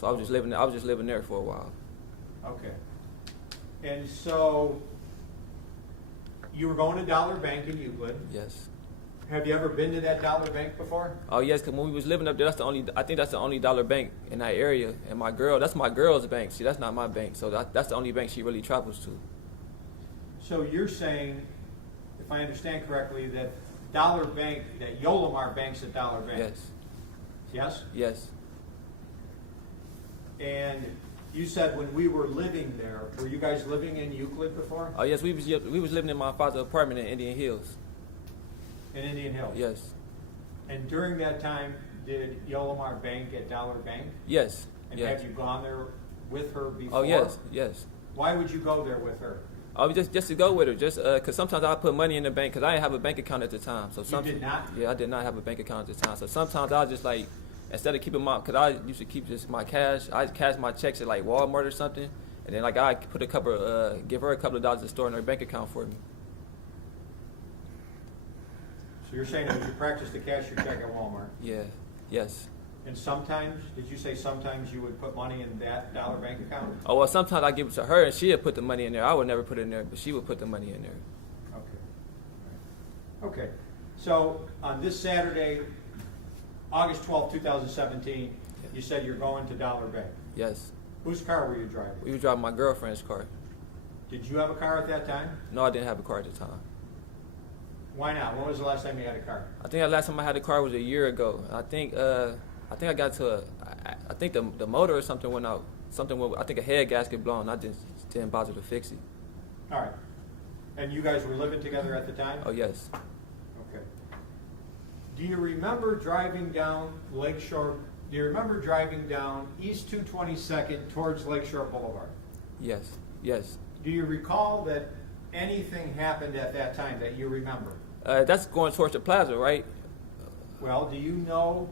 So I was just living there for a while. Okay. And so you were going to Dollar Bank in Euclid. Yes. Have you ever been to that Dollar Bank before? Oh yes, because when we was living up there, I think that's the only dollar bank in that area. And that's my girl's bank. See, that's not my bank. So that's the only bank she really travels to. So you're saying, if I understand correctly, that Dollar Bank, that Yolamar banks at Dollar Bank? Yes. Yes? Yes. And you said when we were living there, were you guys living in Euclid before? Oh yes, we was living in my father's apartment in Indian Hills. In Indian Hills? Yes. And during that time, did Yolamar bank at Dollar Bank? Yes. And yes. have you gone there with her before? Oh yes, yes. Why would you go there with her? Oh, just to go with her, just because sometimes I put money in the bank because I didn't have a bank account at the time. So You did not? Yeah, I did not have a bank account at the time. So sometimes I just like, instead of keeping because I used to keep just my cash, I cash my checks at like Walmart or something, and then like I put give her a couple of dollars to store in her bank account for me. So you're saying that you practice to cash your check at Walmart? Yeah. Yes. And sometimes, did you say sometimes you would put money in that Dollar Bank account? Oh well, sometimes I give it to her and she'd put the money in there. I would never put it in there, but she would put the money in there. Okay. Okay. So on this Saturday, August 12, 2017, you said you're going to Dollar Bank. Yes. Whose car were you driving? We were driving my girlfriend's car. Did you have a car at that time? No, I didn't have a car at the time. Why not? When was the last time you had a car? I think the last time I had a car was a year ago. I think I got to I think the motor or something went out. I think a head gasket blown. I didn't bother to fix it. All right. And you guys were living together at the time? Oh yes. Okay. Do you remember driving down Lakeshore? Do you remember driving down East 222nd towards Lakeshore Boulevard? Yes. Yes. Do you recall that anything happened at that time that you remember? That's going towards the plaza, right? Well, do you know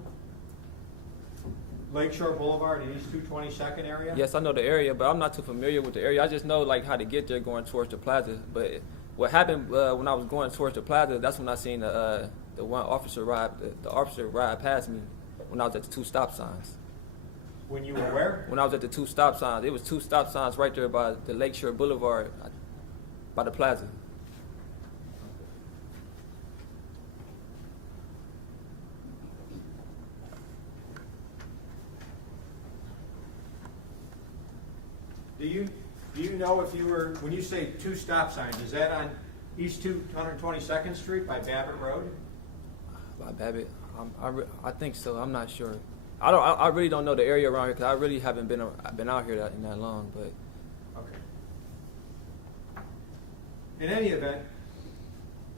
Lakeshore Boulevard and East 222nd area? Yes, I know the area, but I'm not too familiar with the area. I just know like how to get there going towards the plaza. But what happened when I was going towards the plaza, that's when I seen the one officer the officer ride past me when I was at the two stop signs. When you were where? When I was at the two stop signs. It was two stop signs right there by the Lakeshore Boulevard, by the plaza. Do you know if you were, when you say two stop signs, is that on East 222nd Street by Babbitt Road? By Babbitt, I think so. I'm not sure. I really don't know the area around here because I really haven't been out here in that long. But okay. In any event,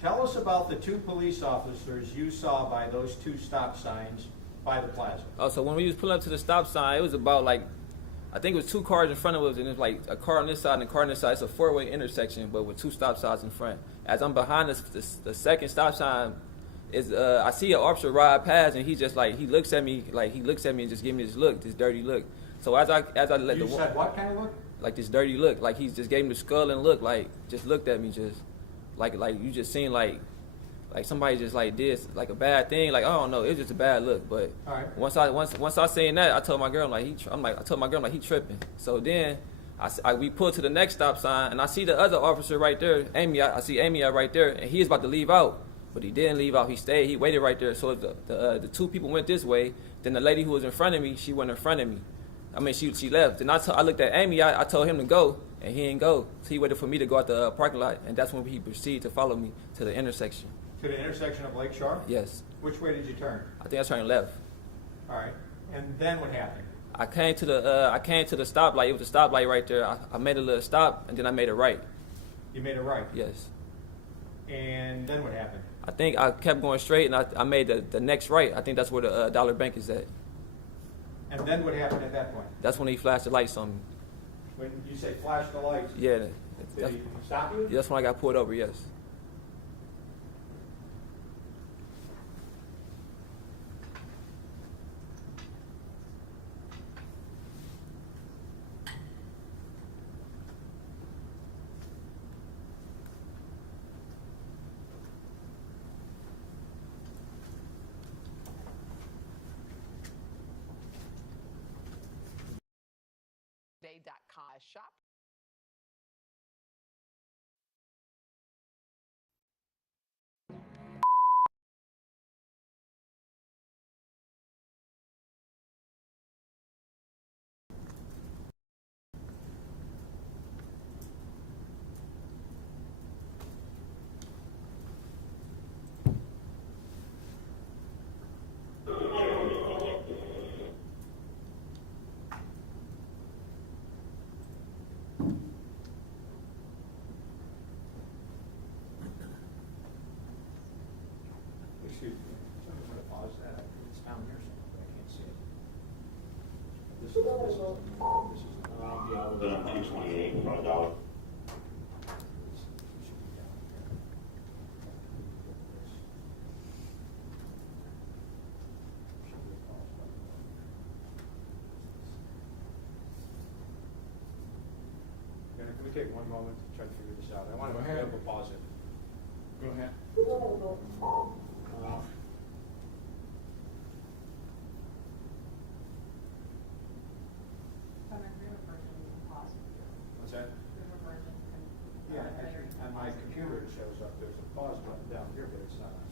tell us about the two police officers you saw by those two stop signs by the plaza. Oh, so when we was pulling up to the stop sign, it was about like, I think it was two cars in front of us, and it was like a car on this side and a car on this side. It's a four-way intersection, but with two stop signs in front. As I'm behind the second stop sign, I see an officer ride past, and he just like he looks at me and just give me this look, this dirty look. So as I let you said what kind of look? Like this dirty look, like he just gave me the skull and look, like just looked at me, just like you just seen like somebody just like did like a bad thing, like I don't know, it was just a bad look. But all right. once I seen that, I told my girl I told my girl he tripping. So then we pulled to the next stop sign, and I see the other officer right there, Amiott. I see Amiott right there, and he was about to leave out, but he didn't leave out. He stayed. He waited right there. So the two people went this way. Then the lady who was in front of me, she went in front of me. I mean, she left. Then I looked at Amiott. I told him to go, and he didn't go. So he waited for me to go out the parking lot, and that's when he proceeded to follow me to the intersection. To the intersection of Lakeshore? Yes. Which way did you turn? I think I turned left. All right. And then what happened? I came to the stoplight. It was a stoplight right there. I made a little stop, and then I made a right. You made a right? Yes. And then what happened? I think I kept going straight, and I made the next right. I think that's where the Dollar Bank is at. And then what happened at that point? That's when he flashed the lights on me. When you say flash the lights? Yeah. Did he stop you? That's when I got pulled over, yes. Then on 228 for $1. Can we take one moment to try to figure this out? I want to Go be ahead. able to pause it. Go ahead. What's that? Yeah, actually, on my computer it shows up, there's a pause button down here, but it's not on here.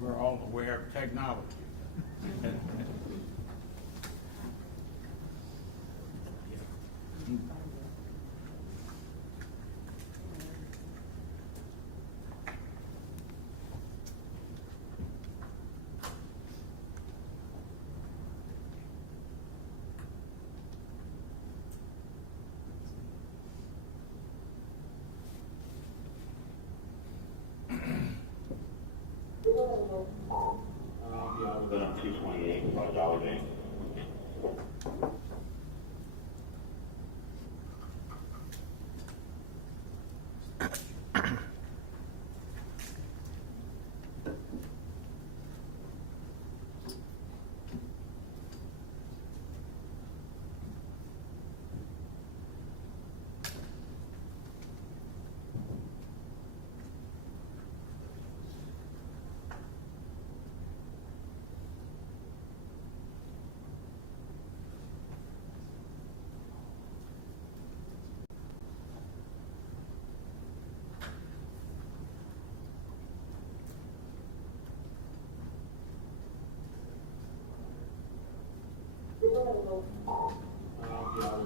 We're all aware of technology. Then on 228 for $1, James.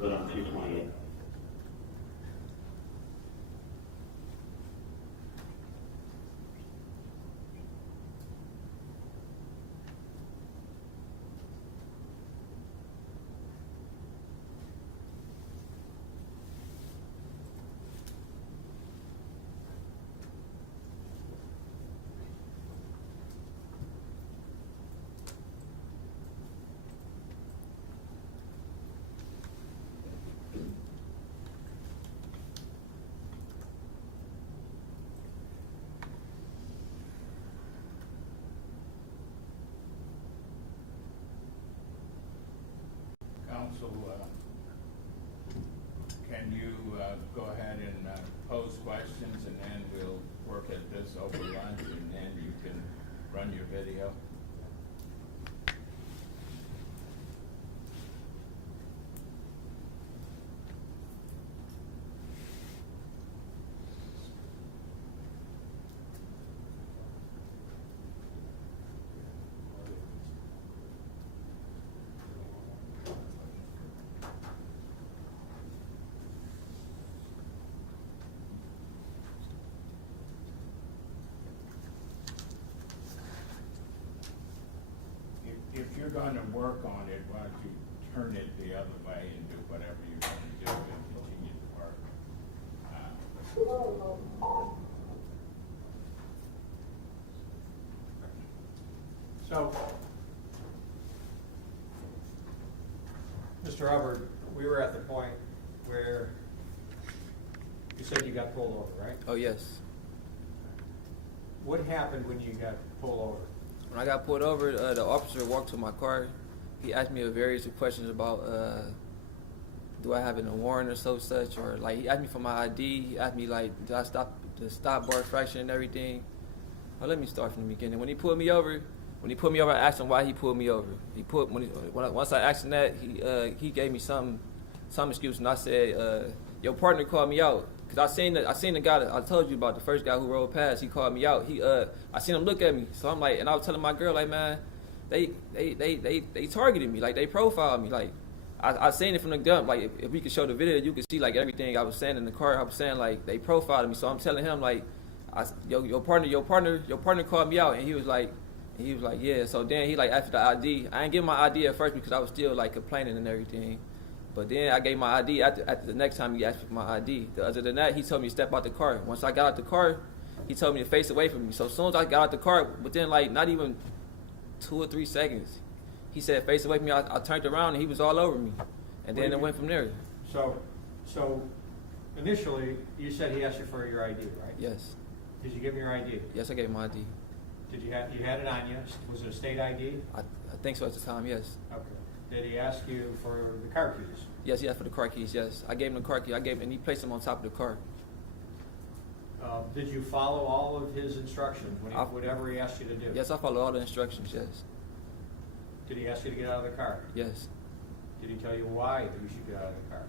Then on 228. Counsel, can you go ahead and pose questions, and then we'll work at this over lunch, and then you can run your video? If you're going to work on it, why don't you turn it the other way and do whatever you're going to do and continue to work. So, Mr. Hubbard, we were at the point where you said you got pulled over, right? Oh yes. What happened when you got pulled over? When I got pulled over, the officer walked to my car. He asked me a various of questions about do I have a warrant or such, or like he asked me for my ID. He asked me like, did I stop the stop bar infraction and everything. Well, let me start from the beginning. When he pulled me over, When he pulled me over, I asked him why he pulled me over. Once I asked him that, he gave me some excuse, and I said, your partner called me out. Cause I seen the guy that I told you about, the first guy who rolled past. He called me out. I seen him look at me. So I'm like, and I was telling my girl, like, man, they targeted me, like they profiled me, like I seen it from the jump. Like if we could show the video, you could see like everything I was saying in the car. I was saying like they profiled me. So I'm telling him like, your partner called me out, and he was like, yeah. So then he like asked for the ID. I didn't give my ID at first because I was still like complaining and everything. But then I gave my ID after the next time he asked for my ID. Other than that, he told me to step out the car. Once I got out the car, he told me to face away from me. So as soon as I got out the car, within like not even 2 or 3 seconds, he said face away from me. I turned around and he was all over me. And then it went from there. So initially, you said he asked you for your ID, right? Yes. Did you give him your ID? Yes, I gave him my ID. Did you had it on you? Was it a state ID? I think so at the time, yes. Okay. Did he ask you for the car keys? Yes, he asked for the car keys, yes. I gave him the car key. And he placed them on top of the car. Did you follow all of his instructions, whatever he asked you to do? Yes, I followed all the instructions, yes. Did he ask you to get out of the car? Yes. Did he tell you why you should get out of the car?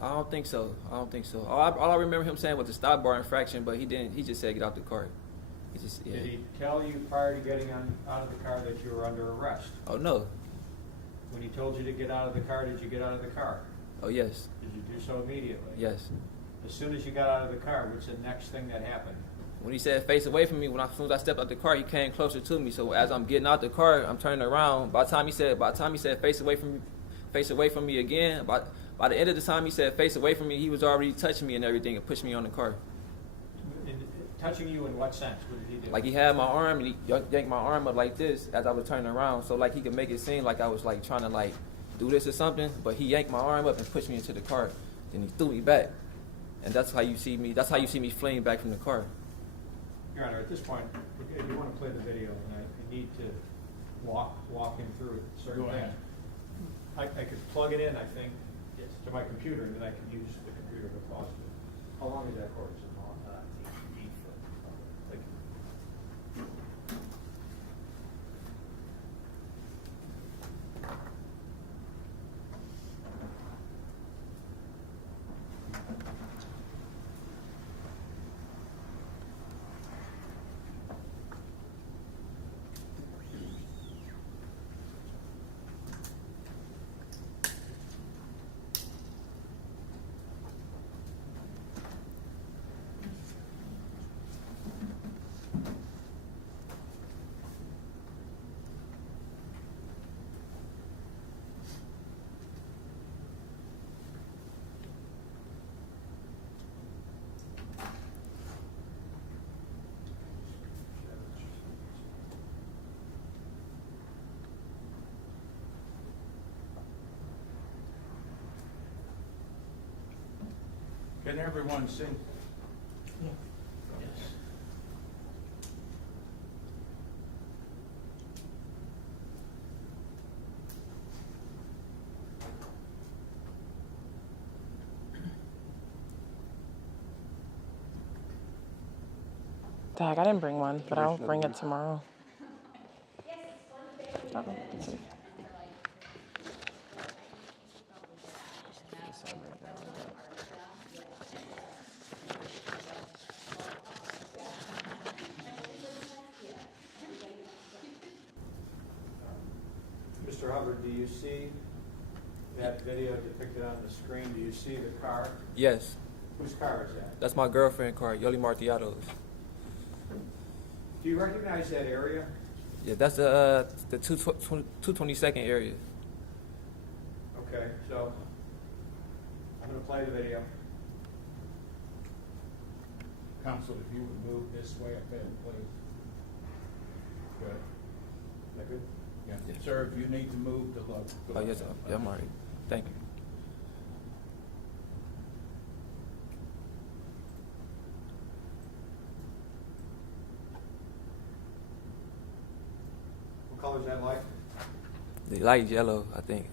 I don't think so. All I remember him saying was the stop bar infraction, but he didn't. He just said get out the car. Yeah. Did he tell you prior to getting out of the car that you were under arrest? Oh, no. When he told you to get out of the car, did you get out of the car? Oh, yes. Did you do so immediately? Yes. As soon as you got out of the car, what's the next thing that happened? When he said face away from me, as soon as I stepped out the car, he came closer to me. So as I'm getting out the car, I'm turning around. By the time he said face away from me again, by the end of the time he said face away from me, he was already touching me and everything and pushed me on the car. Touching you in what sense? What did he do? Like he had my arm and he yanked my arm up like this as I was turning around, so like he could make it seem like I was like trying to like do this or something. But he yanked my arm up and pushed me into the car. Then he threw me back, and that's how you see me. That's how you see me fleeing back from the car. Your Honor, at this point, if you want to play the video, and I need to walk him through certain Go ahead. things. I could plug it in, I think, to my computer, and then I can use the computer to pause it. How long is that course? Thank you. Can everyone see? Yes. Dag, I didn't bring one, but I'll bring it tomorrow. Oh, let's see. Mr. Hubbard, do you see that video depicted on the screen? Do you see the car? Yes. Whose car is that? That's my girlfriend car, Yoli Martiato's. Do you recognize that area? Yeah, that's the 222nd area. Okay, so I'm going to play the video. Counsel, if you would move this way a bit, please. Good. Is that good? Yeah. Yes. Sir, if you need to move to look. Oh, yes, yeah, I'm all right. Thank you. What color is that light? The light yellow, I think.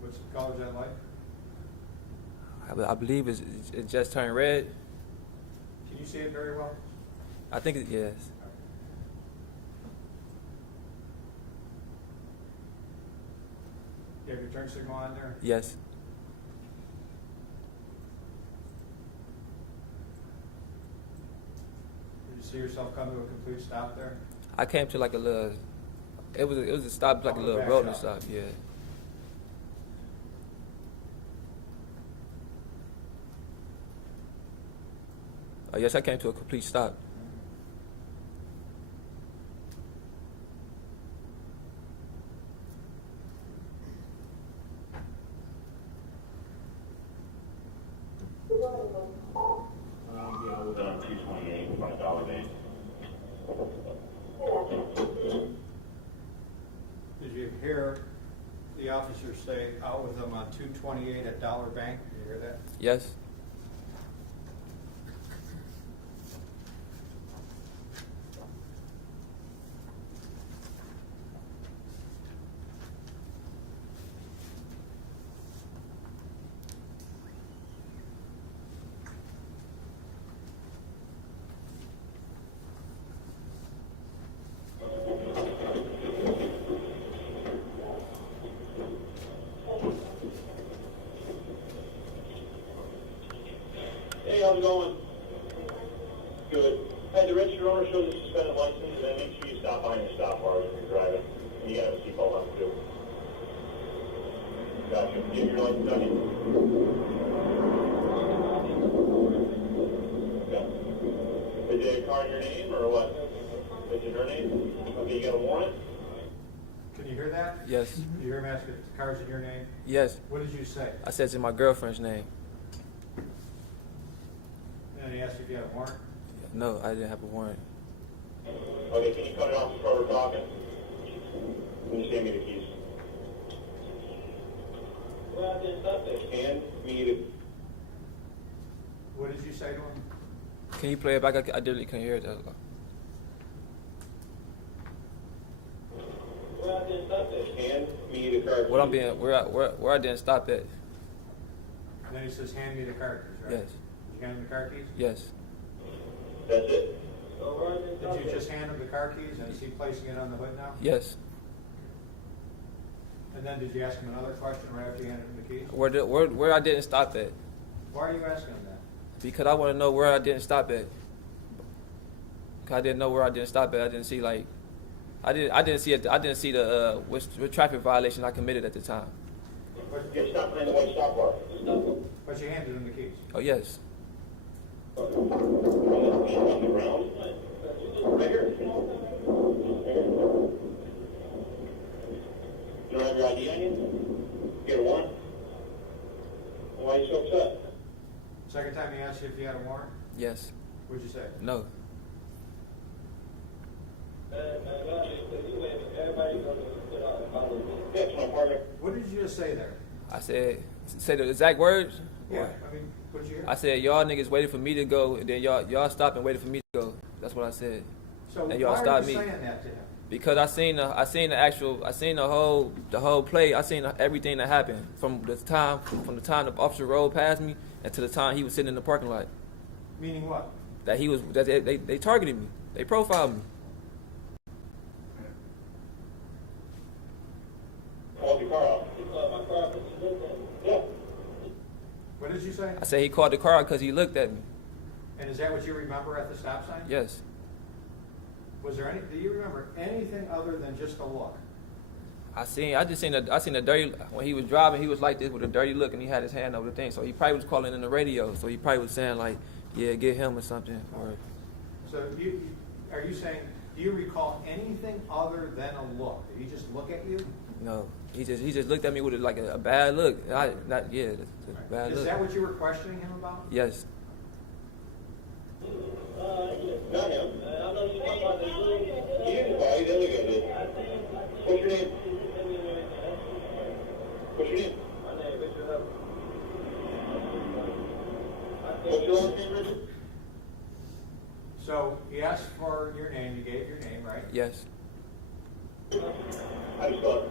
What's the color is that light? I believe it just turned red. Can you see it very well? I think yes. You have your turn signal on there? Yes. Did you see yourself come to a complete stop there? I came to like a little. It was a stop, like a little Back rolling up. stop. Yeah. Oh yes, I came to a complete stop. Done 228, $5 base. Did you hear the officer say out with them on 228 at Dollar Bank? Did you hear that? Yes. Hey, how's it going? Good. Hey, the registered owner shows a suspended license, and then make sure you stop behind your stop bars when you're driving. And you gotta have a seatbelt on too. Gotcha. You have your license on you? Okay. Is it a car in your name, or what? Is it her name? Okay, you got a warrant? Can you hear that? Yes. Did you hear him ask if the car's in your name? Yes. What did you say? I said it's in my girlfriend's name. And he asked if you had a warrant? No, I didn't have a warrant. Okay, can you cut it off before we're talking? Can you hand me the keys? Hand me the... What did you say to him? Can you play it back? I literally couldn't hear it. Hand me the car keys. What I'm being, where I didn't stop at. And then he says, hand me the car keys, right? Yes. Did you hand him the car keys? Yes. That's it? Did you just hand him the car keys and is he placing it on the hood now? Yes. And then did you ask him another question right after you handed him the keys? Where I didn't stop at. Why are you asking him that? Because I want to know where I didn't stop at. 'Cause I didn't know where I didn't stop at. I didn't see like, I didn't see it. I didn't see the what traffic violation I committed at the time. Get stopped behind the white stop bar. But you handed him the keys. Oh yes. On the ground? Right here. You don't have your ID on you? You get a warrant? Why are you so upset? Second time he asked you if you had a warrant, Yes. what'd you say? No. Yeah, it's my partner. What did you just say there? I said the exact words. Yeah, I mean, what'd you hear? I said y'all niggas waited for me to go, and then y'all stopped and waited for me to go. That's what I said. So and y'all why are stopped you me. saying that to him? Because I seen the whole play. I seen everything that happened from the time the officer rolled past me and to the time he was sitting in the parking lot. Meaning what? That they targeted me. They profiled me. Call your car out. Yeah. What did you say? I said he called the car out because he looked at me. And is that what you remember at the stop sign? Yes. Was there do you remember anything other than just a look? I just seen a dirty, when he was driving, he was like this with a dirty look and he had his hand over the thing. So he probably was calling in the radio. So he probably was saying like, yeah, get him or something. Or So are you saying, do you recall anything other than a look? Did he just look at you? no, he just looked at me with like a bad look. A bad Is look. that what you were questioning him about? Yes. Not him. He didn't buy it, the other guy did. What's your name? What's your name? My name is Richard Hubbard. What's your last name, Richard? So he asked for your name, you gave your name, right? Yes. How do you spell it?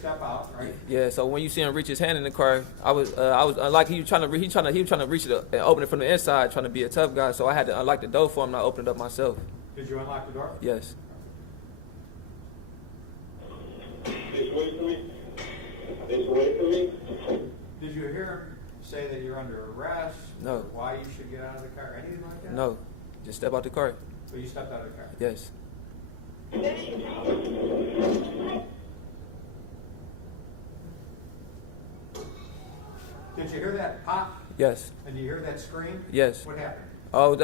step out, right? Yeah, so when you see him reach his hand in the car, I was like he was trying to reach it and open it from the inside, trying to be a tough guy. So I had to unlock the door for him and I opened it up myself. Did you unlock the door? Yes. Just wait for me. Just wait for me. Did you hear him say that you're under arrest? No. Or why you should get out of the car? Anything like that? No. Just step out the car. So you stepped out of the car? Yes. Did you hear that pop? Yes. And you hear that scream? Yes. What happened? Oh,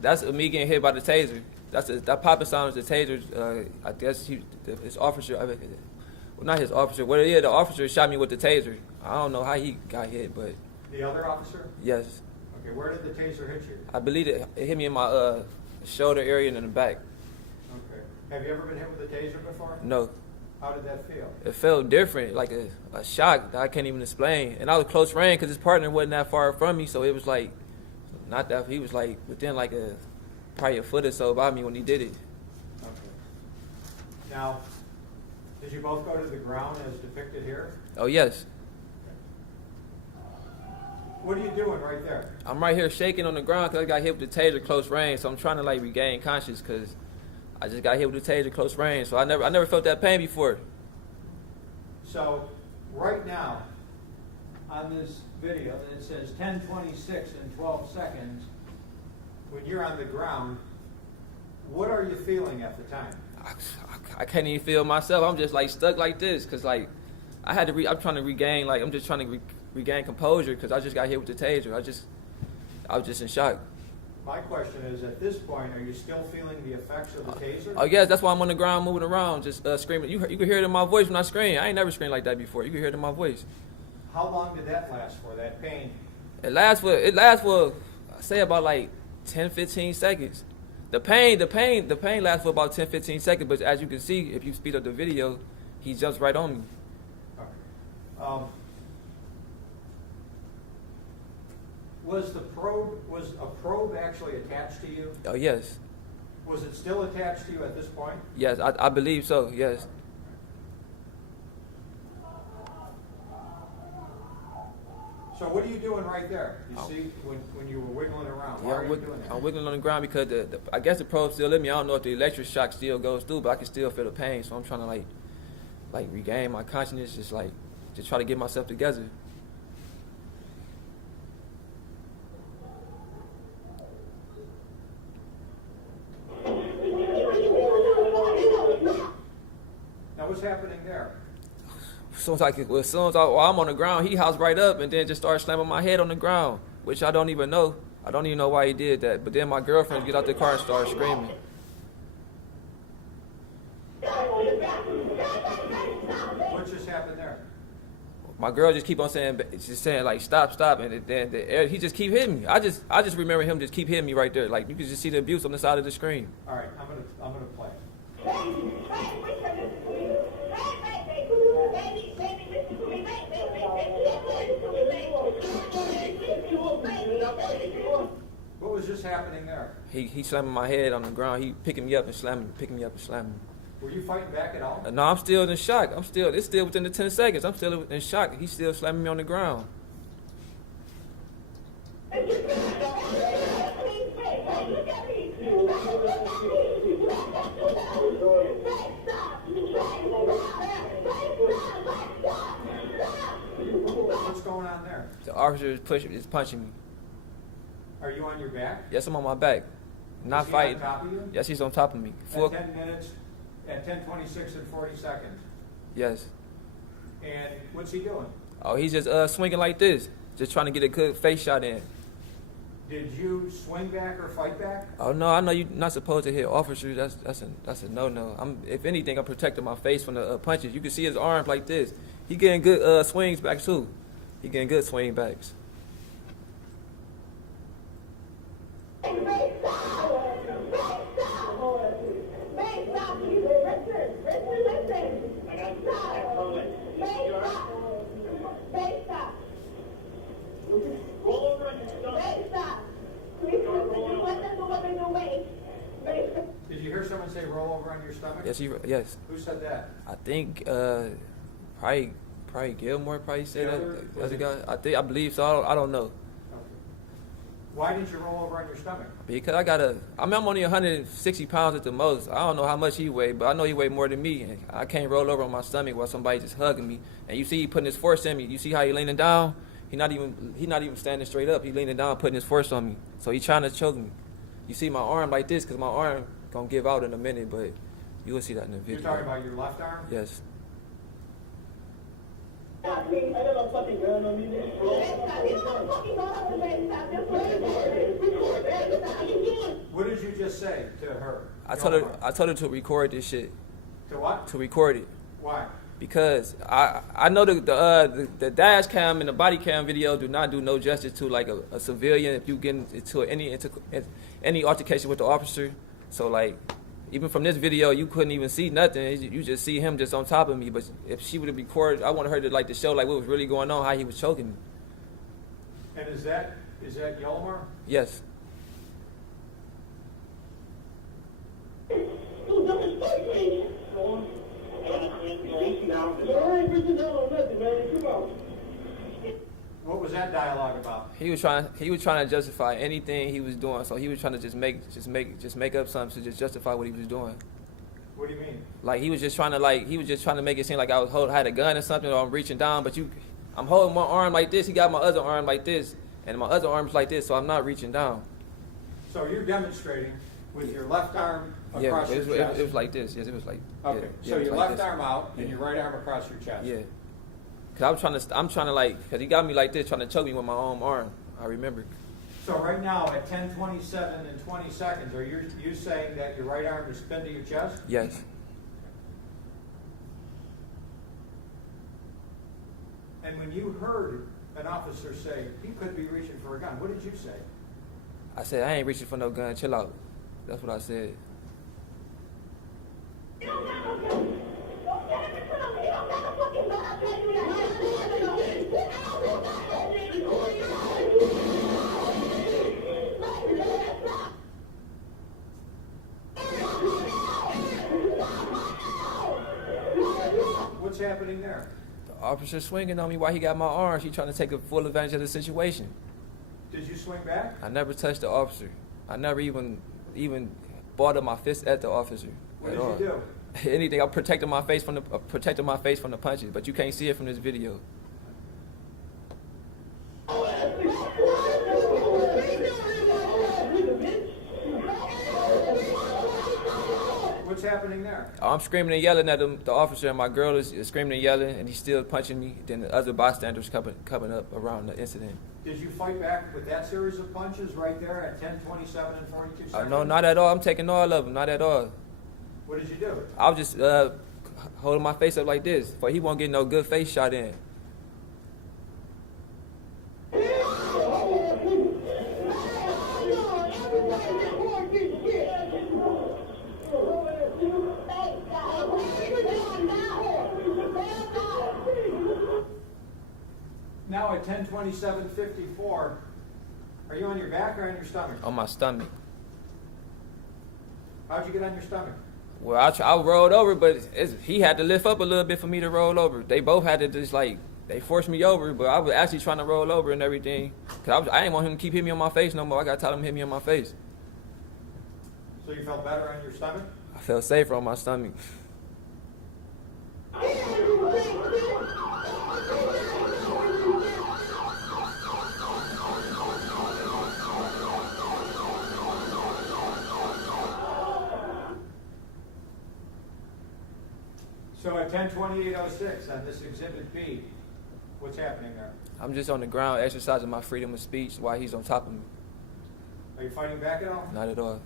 that's me getting hit by the taser. That popping sound is the taser. I guess his officer. Well, not his officer. Well, yeah, the officer shot me with the taser. I don't know how he got hit, but The other officer? yes, Okay, where did the taser hit you? I believe it hit me in my shoulder area and in the back. Okay. Have you ever been hit with a taser before? No, How did that feel? it felt different, like a shock that I can't even explain. And I was close range because his partner wasn't that far from me, so it was like not that he was like within like probably a foot or so by me when he did it. Okay. Now, did you both go to the ground as depicted here? Oh yes, What are you doing right there? I'm right here shaking on the ground because I got hit with the taser close range, so I'm trying to like regain conscious because I just got hit with the taser close range, so I never felt that pain before. So, right now, on this video, it says 10:26 and 12 seconds. When you're on the ground, what are you feeling at the time? I can't even feel myself. I'm just like stuck like this because like I had to. I'm trying to regain like I'm just trying to regain composure because I just got hit with the taser. I was just in shock. My question is, at this point, are you still feeling the effects of the taser? Oh yes, that's why I'm on the ground moving around, just screaming. You can hear it in my voice when I scream. I ain't never screamed like that before. You can hear it in my voice. How long did that last for, that pain? It lasts for say about like 10-15 seconds. The pain lasts for about 10-15 seconds. But as you can see, if you speed up the video, he jumps right on me. Okay. Was a probe actually attached to you? Oh yes, Was it still attached to you at this point? yes, I believe so. Yes. So what are you doing right there? You see, when you were wiggling around, why Yeah, are you doing that? I'm wiggling on the ground because I guess the probe still in me. I don't know if the electric shock still goes through, but I can still feel the pain. So I'm trying to like regain my consciousness, just try to get myself together. Now what's happening there? As soon as while I'm on the ground, he housed right up and then just started slamming my head on the ground, which I don't even know. I don't even know why he did that. But then my girlfriend get out the car and start screaming. What just happened there? My girl just keep on saying like stop, and then he just keep hitting me. I just remember him just keep hitting me right there. Like you can just see the abuse on the side of the screen. All right, I'm gonna play. What was just happening there? He slamming my head on the ground. He picking me up and slamming, picking me up and slamming. Were you fighting back at all? No, I'm still in shock. It's still within the 10 seconds. I'm still in shock. He's still slamming me on the ground. What's going on there? The officer is punching me. Are you on your back? Yes, I'm on my back. Not Is he fighting. on top of you? Yes, he's on top of me. At 10 minutes, at 10:26 and 40 seconds. Yes. And what's he doing? Oh, he's just swinging like this, just trying to get a good face shot in. Did you swing back or fight back? Oh no, I know you're not supposed to hit officers. That's a no-no. If anything, I'm protecting my face from the punches. You can see his arms like this. He getting good swings back too. He getting good swing backs. Roll over on your stomach. Did you hear someone say roll over on your stomach? Yes, Who said that? I think Probably Gilmore probably said Gilbert? that. The other guy. I believe so. I don't know. Okay. Why didn't you roll over on your stomach? Because I'm only 160 pounds at the most. I don't know how much he weighed, but I know he weighed more than me. And I can't roll over on my stomach while somebody just hugging me. And you see he putting his force in me. You see how he leaning down? He not even standing straight up. He leaning down, putting his force on me. So he trying to choke me. You see my arm like this, because my arm gonna give out in a minute, but you will see that in the video. You're talking about your left arm? Yes. I got a fucking gun on me. What did you just say to her? I told her to record this shit. To what? To record it. Why? Because I know the dash cam and the body cam video do not do no justice to like a civilian if you get into any altercation with the officer. So like even from this video you couldn't even see nothing. You just see him just on top of me. But if she would have recorded, I wanted her to show like what was really going on, how he was choking me. And is that Yelmar? Yes. What was that dialogue about? He was trying to justify anything he was doing. So he was trying to just make up something to just justify what he was doing. What do you mean? Like he was just trying to make it seem like I had a gun or something, or I'm reaching down. But I'm holding one arm like this. He got my other arm like this, and my other arm's like this. So I'm not reaching down. So you're demonstrating with your left arm Yeah, across your chest. it was like this. Yes, it was like. Okay, yeah, so it was your like left this. arm out and Yeah. your right arm across your chest. Yeah. Cause I'm trying to like, cause he got me like this, trying to choke me with my own arm. I remember. So right now at 10:27 and 20 seconds, are you saying that your right arm is pinned to your chest? Yes. And when you heard an officer say he could be reaching for a gun, what did you say? I said I ain't reaching for no gun. Chill out. That's what I said. What's happening there? The officer swinging on me while he got my arm. She trying to take a full advantage of the situation. Did you swing back? I never touched the officer. I never even brought up my fist at the officer. What at did all. you do? Anything. I protected my face from the punches, but you can't see it from this video. What's happening there? I'm screaming and yelling at the officer, and my girl is screaming and yelling, and he's still punching me. Then the other bystanders coming up around the incident. Did you fight back with that series of punches right there at 10:27 and 42 seconds? No, not at all. I'm taking all of them. Not at all. What did you do? I was just holding my face up like this, but he won't get no good face shot in. Now at 10:27:54, are you on your back or on your stomach? On my stomach. How'd you get on your stomach? Well, I rolled over, but he had to lift up a little bit for me to roll over. They both had to just they forced me over, but I was actually trying to roll over and everything. Cause I didn't want him to keep hitting me on my face no more. I got to tell him to hit me on my face. So you felt better on your stomach? I felt safer on my stomach. So at 10:28:06 on this Exhibit B, what's happening there? I'm just on the ground exercising my freedom of speech while he's on top of me. Are you fighting back at all? Not at all.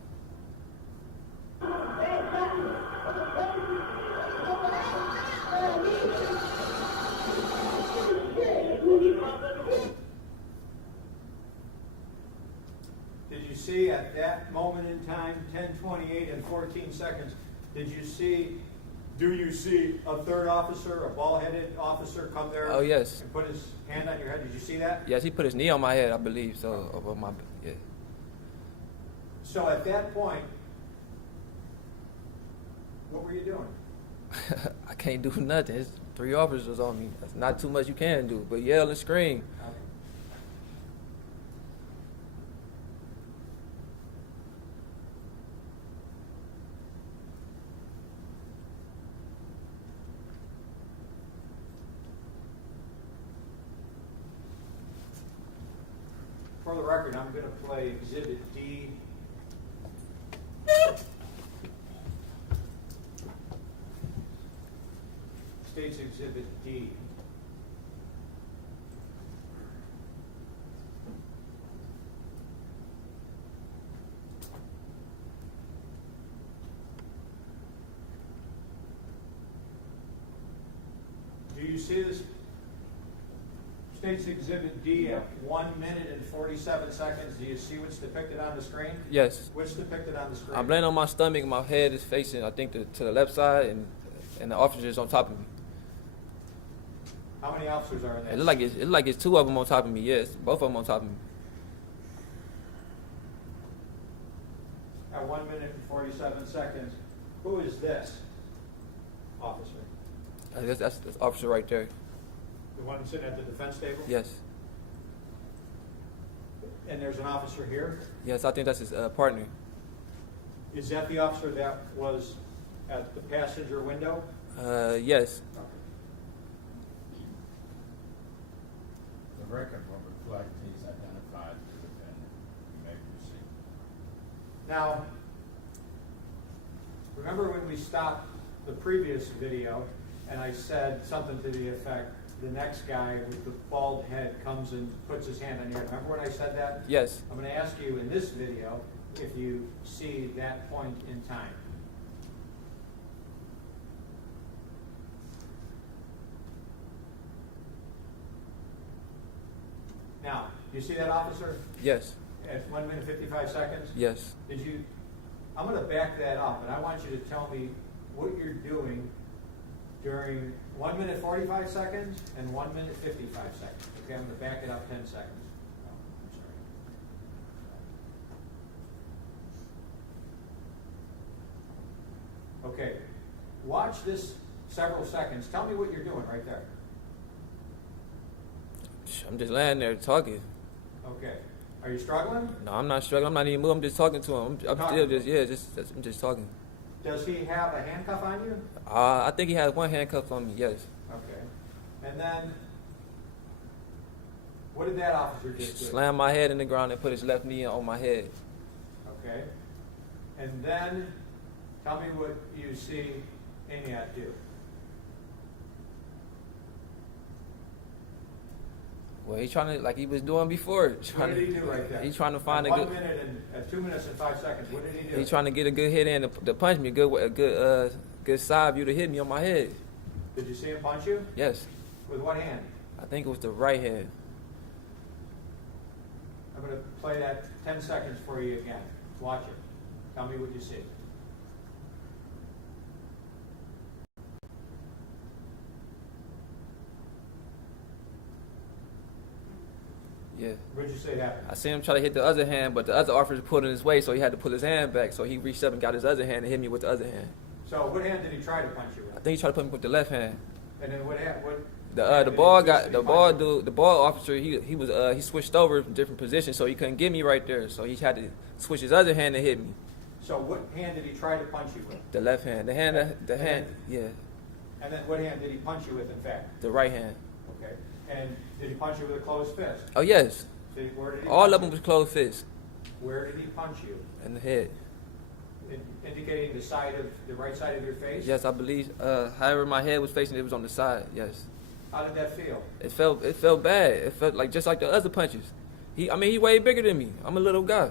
Did you see at that moment in time, 10:28 and 14 seconds, do you see a third officer, a ball-headed officer come there? Oh, yes. And put his hand on your head? Did you see that? Yes, he put his knee on my head, I believe. So over my yeah. So at that point, what were you doing? I can't do nothing. 3 officers on me. That's not too much you can do, but yell and scream. For the record, I'm going to play Exhibit D. State's Exhibit D. Do you see this? State's Exhibit D at 1 minute and 47 seconds. Do you see what's depicted on the screen? Yes. What's depicted on the screen? I'm laying on my stomach. My head is facing, I think, to the left side, and the officer is on top of me. How many officers are in there? It look like it's 2 of them on top of me. Yes, both of them on top of me. At 1 minute and 47 seconds. Who is this officer? That's the officer right there. The one sitting at the defense table? Yes. And there's an officer here? Yes, I think that's his partner. Is that the officer that was at the passenger window? Yes. The record will reflect he's identified the defendant. You may proceed. Now, remember when we stopped the previous video and I said something to the effect, the next guy with the bald head comes and puts his hand on your head. Remember when I said that? Yes. I'm going to ask you in this video if you see that point in time. Now, do you see that officer Yes. at 1 minute 55 seconds? Yes. Did you? I'm going to back that up, and I want you to tell me what you're doing during 1 minute 45 seconds and 1 minute 55 seconds. Okay, I'm going to back it up 10 seconds. Oh, I'm sorry. Okay, watch this several seconds. Tell me what you're doing right there. I'm just laying there talking. Okay. Are you struggling? No, I'm not struggling. I'm not even moving. I'm just talking to him. I'm still I'm just talking. Does he have a handcuff on you? I think he has 1 handcuff on me. Yes. Okay. And then, what did that officer just do? Slam my head in the ground and put his left knee on my head. Okay. And then, tell me what you see Amiott do. Well, he's trying to, like he was doing before. What did he do right there? He's trying to find At 1 minute and 2 minutes and 5 seconds. What did he do? He's trying to get a good hit in to punch me, a good side view to hit me on my head. Did you see him punch you? Yes. With what hand? I think it was the right hand. I'm going to play that 10 seconds for you again. Watch it. Tell me what you see. Yeah. What did you say happened? I seen him try to hit the other hand, but the other officer pulled in his way, so he had to pull his hand back. So he reached up and got his other hand and hit me with the other hand. So what hand did he try to punch you with? I think he tried to put me with the left hand. And then what happened? The ball officer, he switched over from different positions, so he couldn't get me right there. So he had to switch his other hand and hit me. So what hand did he try to punch you with? The left hand. The hand, yeah. And then what hand did he punch you with, in fact? The right hand. Okay. And did he punch you with a closed fist? Oh, yes. Where did he All punch of them you? was closed fist. Where did he punch you? In the head. Indicating the right side of your face? Yes, I believe. However my head was facing, it was on the side. Yes. How did that feel? It felt bad. It felt like just like the other punches. He way bigger than me. I'm a little guy.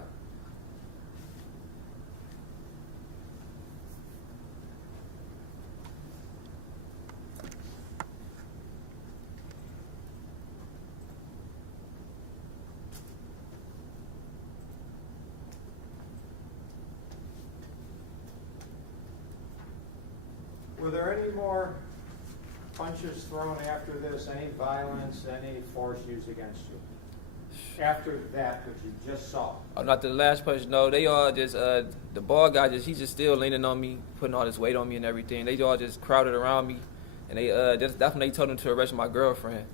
Were there any more punches thrown after this? Any violence, any force used against you? After that, which you just saw? Oh, not the last punch. No, they all just the ball guy he's just still leaning on me, putting all this weight on me and everything. They all just crowded around me, and that's when they told him to arrest my girlfriend.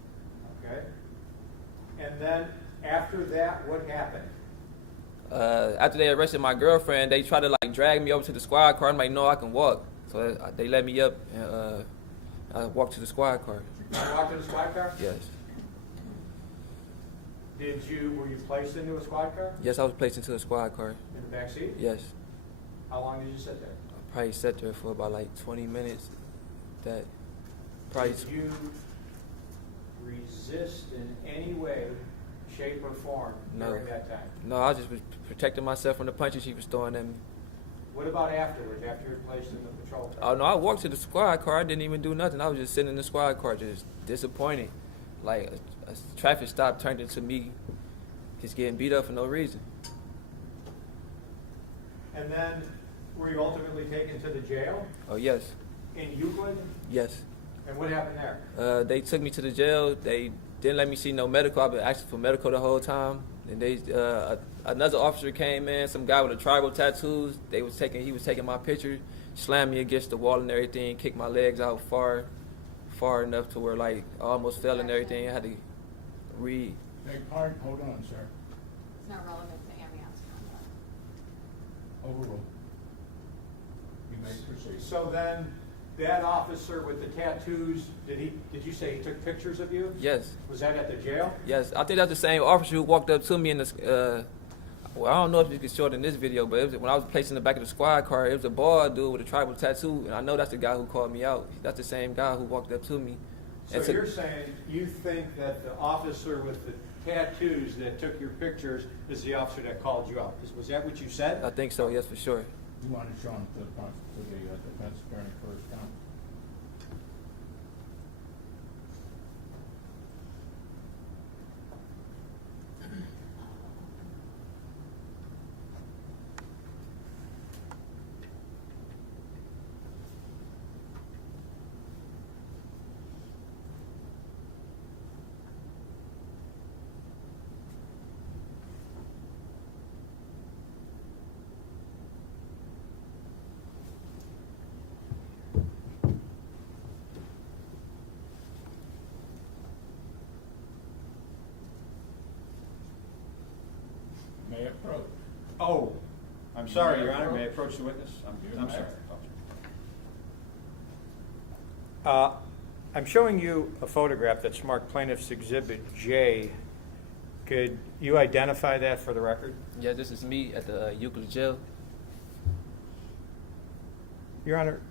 Okay. And then after that, what happened? After they arrested my girlfriend, they tried to like drag me over to the squad car. I'm like, no, I can walk. So they let me up and I walked to the squad car. You walked to the squad car? Yes. Were you placed into a squad car? Yes, I was placed into a squad car. In the back seat? Yes. How long did you sit there? I probably sat there for about like 20 minutes. That probably. Did you resist in any way, shape, or form during that time? No, I just was protecting myself from the punches she was throwing at me. What about afterwards, after you were placed in the patrol car? Oh no, I walked to the squad car. I didn't even do nothing. I was just sitting in the squad car, just disappointed. Like a traffic stop turned into me just getting beat up for no reason. And then, were you ultimately taken to the jail Oh yes, in Euclid? yes. And what happened there? They took me to the jail. They didn't let me see no medical. I've been asking for medical the whole time. And another officer came in, some guy with a tribal tattoos. He was taking my picture, slammed me against the wall and everything, kicked my legs out far enough to where like I almost fell and everything. I had to read. Beg pardon, hold on, sir. It's not relevant to Amiott's conduct. Overruled. You may proceed. So then, that officer with the tattoos, did you say he took pictures of you? Yes, Was that at the jail? yes. I think that's the same officer who walked up to me in the. Well, I don't know if you can show it in this video, but it was, when I was placed in the back of the squad car, it was a bald dude with a tribal tattoo, and I know that's the guy who called me out. That's the same guy who walked up to me. So you're saying you think that the officer with the tattoos that took your pictures is the officer that called you out? Was that what you said? I think so. Yes, for sure. You want to show him to the defense attorney first, Tom? May approach. Oh, I'm sorry, Your Honor. May I approach the witness? You I'm may. sorry. I'm showing you a photograph that's marked Plaintiff's Exhibit J. Could you identify that for the record? Yeah, this is me at the Euclid jail. Your Honor,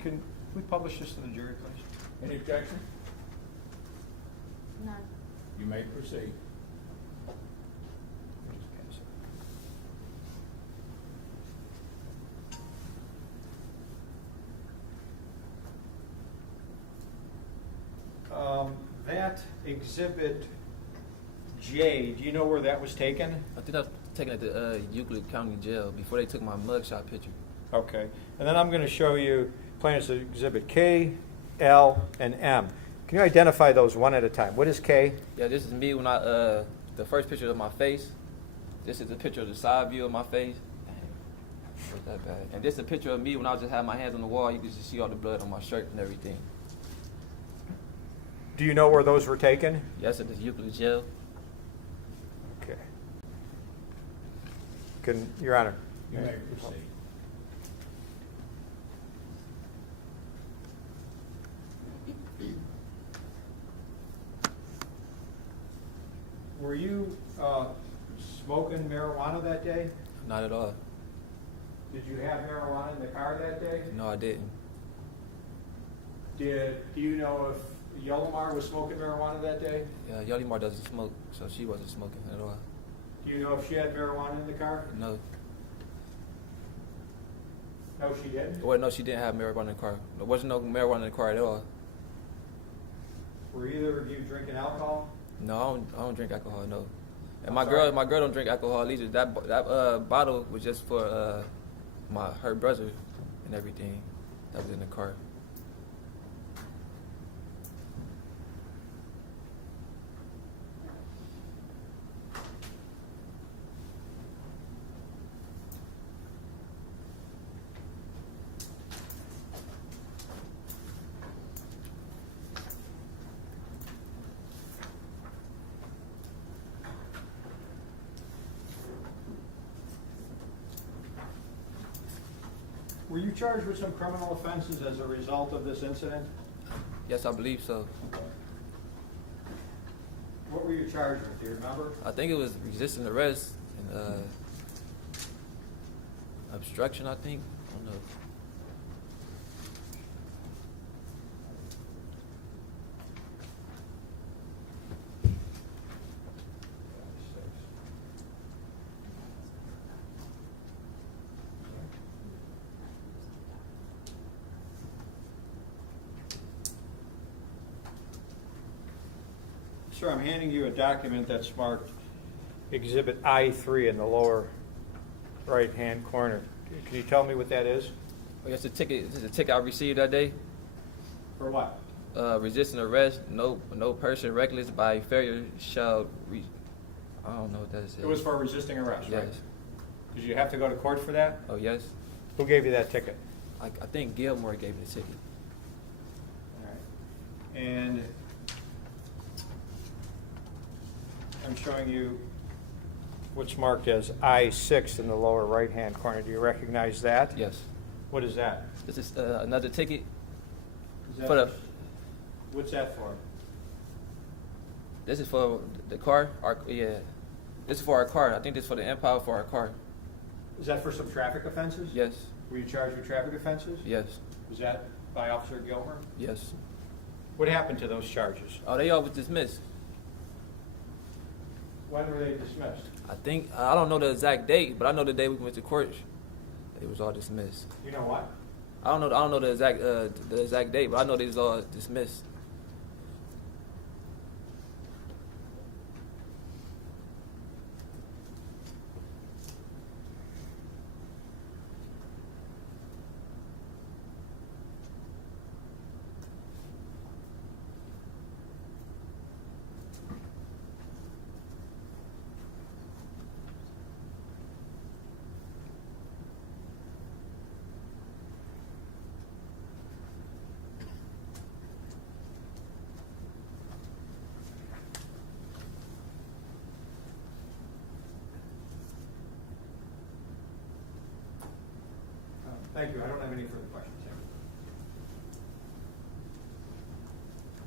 can we publish this to the jury, please? Any objection? None. You may proceed. That Exhibit J, do you know where that was taken? I think I was taken at the Euclid County Jail before they took my mugshot picture. Okay. And then I'm going to show you Plaintiff's Exhibit K, L, and M. Can you identify those one at a time? What is K? Yeah, this is me when the first picture of my face. This is a picture of the side view of my face. Dang, was that bad? And this is a picture of me when I just had my hands on the wall. You can just see all the blood on my shirt and everything. Do you know where those were taken? Yes, at the Euclid jail. Okay. Your Honor. You may proceed. Were you smoking marijuana that day? Not at all. Did you have marijuana in the car that day? No, I didn't. Do you know if Yellowmar was smoking marijuana that day? Yeah, Yolimar doesn't smoke, so she wasn't smoking at all. Do you know if she had marijuana in the car? No. No, she didn't. Well, no, she didn't have marijuana in the car. There wasn't no marijuana in the car at all. Were either of you drinking alcohol? No, I don't drink alcohol. No. And I'm sorry? my girl don't drink alcohol either. That bottle was just for her brother and everything that was in the car. Were you charged with some criminal offenses as a result of this incident? Yes, I believe so. What were you charged with, do you remember? I think it was resisting arrest and obstruction, I think. I don't know. Sir, I'm handing you a document that's marked Exhibit I-3 in the lower right-hand corner. Can you tell me what that is? I guess the ticket. This is the ticket I received that day. For what? Resisting arrest. No person reckless by failure shall. I don't know what that is. It was for resisting arrest, right? Yes. Did you have to go to court for that? Oh yes. Who gave you that ticket? I think Gilmore gave me the ticket. All right. And I'm showing you what's marked as I-6 in the lower right-hand corner. Do you recognize that? Yes. What is that? This is another ticket Is that for the. What's that for? This is for the car. Yeah. This is for our car. I think this is for the impound for our car. Is that for some traffic offenses? Yes. Were you charged with traffic offenses? Yes. Was that by Officer Gilmer? Yes. What happened to those charges? Oh, they all was dismissed. When were they dismissed? I don't know the exact date, but I know the day we went to court, it was all dismissed. You know what? I don't know the exact date, but I know they was all dismissed. Thank you. I don't have any further questions.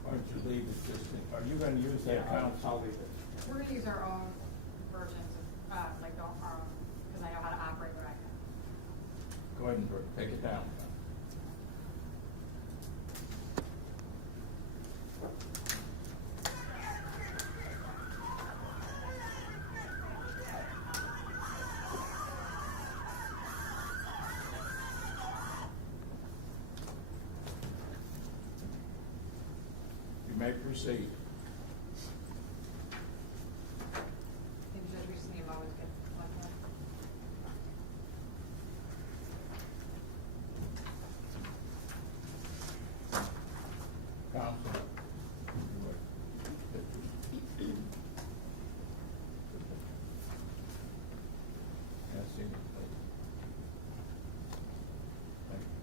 Why don't you leave it just, are you gonna use that council? I'll leave it. We're gonna use our own versions of, like, our own, because I know how to operate what I can. Go ahead and take it down. You may proceed. I think Judge, we just need a moment to get like that. Council. Yes, you may, please. Thank you.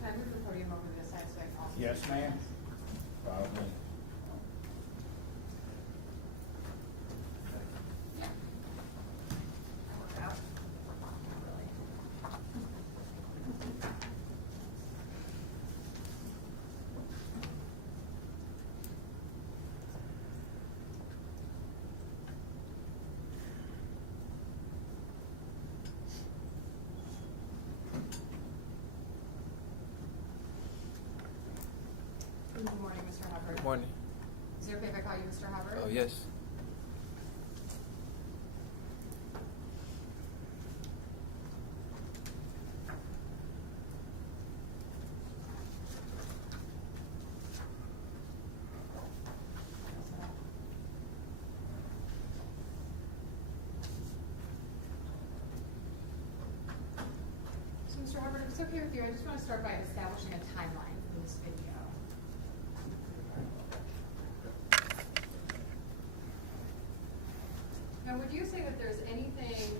Can I move the podium over to this side so I can also? Yes, ma'am. Probably. That worked out. Not really. Good morning, Mr. Hubbard. Good morning. Is it okay if I call you Mr. Hubbard? Oh yes. So, Mr. Hubbard, if it's okay with you, I just want to start by establishing a timeline for this video. Now, would you say that there's anything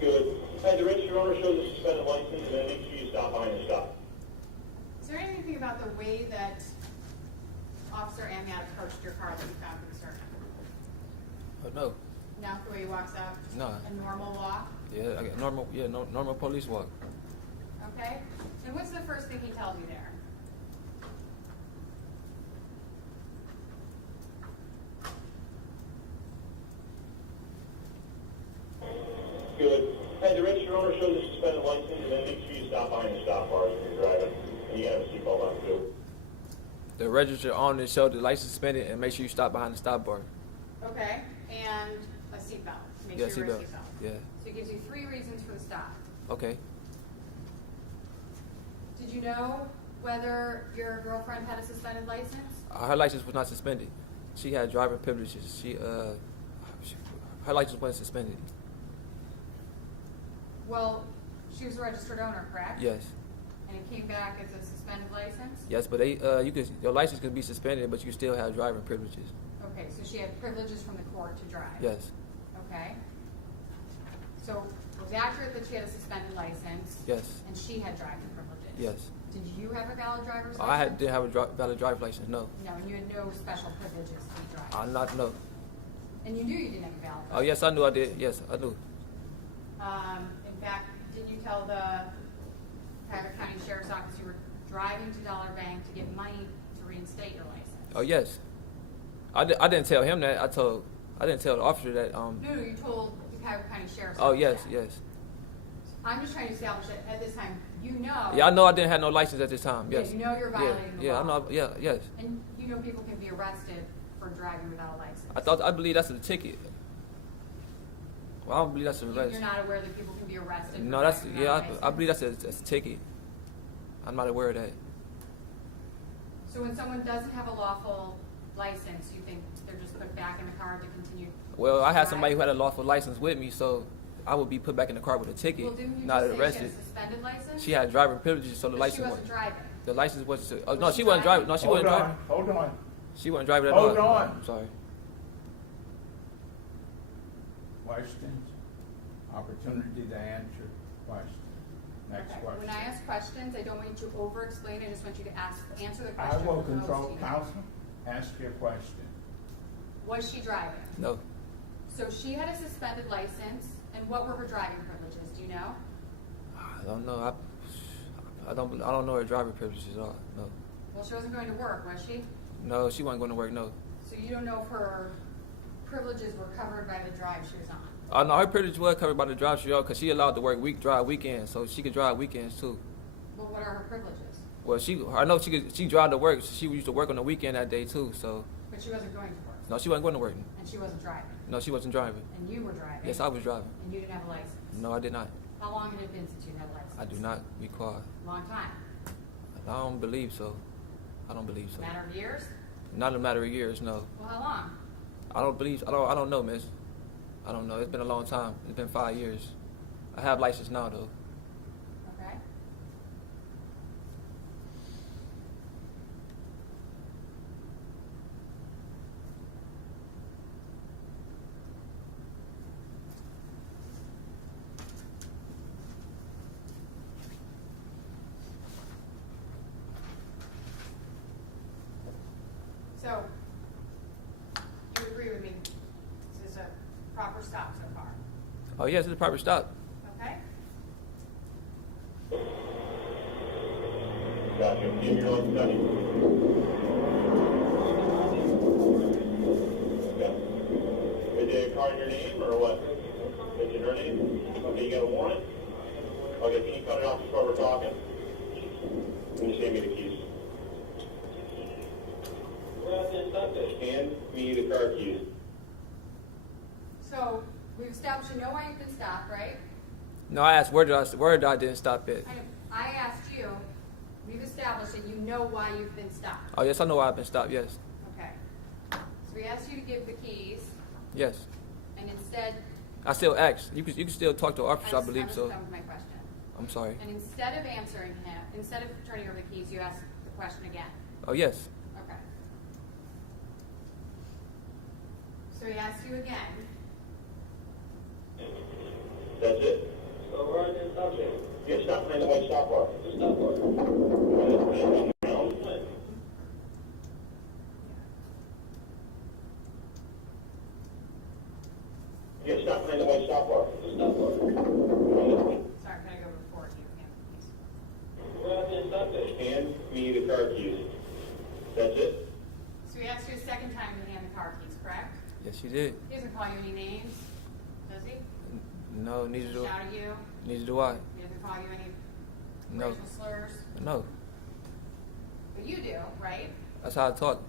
Good. Hi, the Richard your owner shows a suspended license, and then make sure you stop behind the stop. Is there anything about the way that Officer Amiott approached your car that you found concerning? Oh, no. Not the way he walks out? Just No. a normal walk? Yeah, I got normal. Yeah, normal police walk. Okay. And what's the first thing he tells you there? Good. Hey, the register your owner shows a suspended license, and then make sure you stop behind the stop bars when you're driving. And you gotta have a seatbelt on too. The register on it showed the license suspended, and make sure you stop behind the stop bar. Okay. And a seatbelt. Make Yeah, sure you wear a seatbelt. seatbelt. Yeah. So it gives you 3 reasons for the stop. Okay. Did you know whether your girlfriend had a suspended license? Her license was not suspended. She had driver privileges. Her license wasn't suspended. Well, she was a registered owner, correct? Yes. And it came back as a suspended license? Yes, but your license could be suspended, but you still have driving privileges. Okay, so she had privileges from the court to drive? Yes. Okay. So it was accurate that she had a suspended license? Yes. And she had driving privileges? Yes. Did you have a valid driver's license? Didn't have a valid driver's license. No. No, and you had no special privileges to be driving? No. And you knew you didn't have a valid Oh yes, I knew I did. Yes, I knew. In fact, didn't you tell the Cuyahoga County Sheriff's Office you were driving to Dollar Bank to get money to reinstate your license? Oh yes. I didn't tell him that. I didn't tell the officer that. No, you told the Cuyahoga County Sheriff's Oh Office yes, that. yes. I'm just trying to establish that at this time, you know. Yeah, I know I didn't have no license at this time. Yes. Yeah, you know you're violating the yeah, law. I know. Yeah, yes. And you know people can be arrested for driving without a license. I believe that's a ticket. Well, I don't believe that's a arrest. You're not aware that people can be arrested? No, for that's driving without a I license? believe that's a ticket. I'm not aware of that. So when someone doesn't have a lawful license, you think they're just put back in the car to continue? Well, I had to somebody who drive? had a lawful license with me, so I would be put back in the car with a ticket, Well, didn't you not just say arrested. she had a suspended license? She had driving privileges, so the But license she wasn't driving. the license wasn't. Oh, Was no, she she wasn't driving? driving. No, she Hold wasn't on, driving. hold on. She wasn't driving at all. Hold on. I'm sorry. Questions? Opportunity to answer questions. Next Okay. question. When I ask questions, I don't want you to over-explain. I just want you to answer the I question. will with no control statement. counsel. Ask your question. Was she driving? No. So she had a suspended license, and what were her driving privileges? Do you know? I don't know. I don't know her driver privileges at all. No. Well, she wasn't going to work, was she? No, she wasn't going to work. No. So you don't know if her privileges were covered by the drive she was on. Oh no, her privilege was covered by the drive she because she allowed to work drive weekends, so she could drive weekends too. Well, what are her privileges? Well, I know she drive to work. She used to work on the weekend that day too. So But she wasn't going to work. no, she wasn't going to work. And she wasn't driving. No, she wasn't driving. And you were driving. Yes, I was driving. And you didn't have a license. No, I did not. How long had it been since you had a license? I do not recall. Long time. I don't believe so. I don't believe so. Matter of years? Not a matter of years. No. Well, how long? I don't believe. I don't know, miss. I don't know. It's been a long time. It's been 5 years. I have license now though. Okay. So, you agree with me? This is a proper stop so far, Oh yes, it's a proper stop. okay? Gotcha. Give your license out. Yeah. Is it a car in your name or what? Is it her name? Okay, you got a warrant? Okay, can you cut it off just while we're talking? Can you hand me the keys? Hand me the car keys. So, we've established you know why you've been stopped, right? No, I asked where I didn't stop at. I asked you, we've established that you know why you've been stopped. Oh yes, I know why I've been stopped. Yes. Okay. So we asked you to give the keys, Yes. and instead... I still asked. You can still talk to the officer, I believe so. That was my question. I'm sorry. And instead of answering him, instead of turning over the keys, you asked the question again. Oh yes. Okay. So he asked you again. That's it. So where I didn't stop white stop bar. Sorry, can I go before you? Hand me the car keys. That's it. So he asked you a second time to hand the car keys, correct? Yes, she did. He doesn't call you any names, does he? No, neither do Shout at you? neither do I. He doesn't call you any No. racial slurs? No. But you do, right? That's how I talk.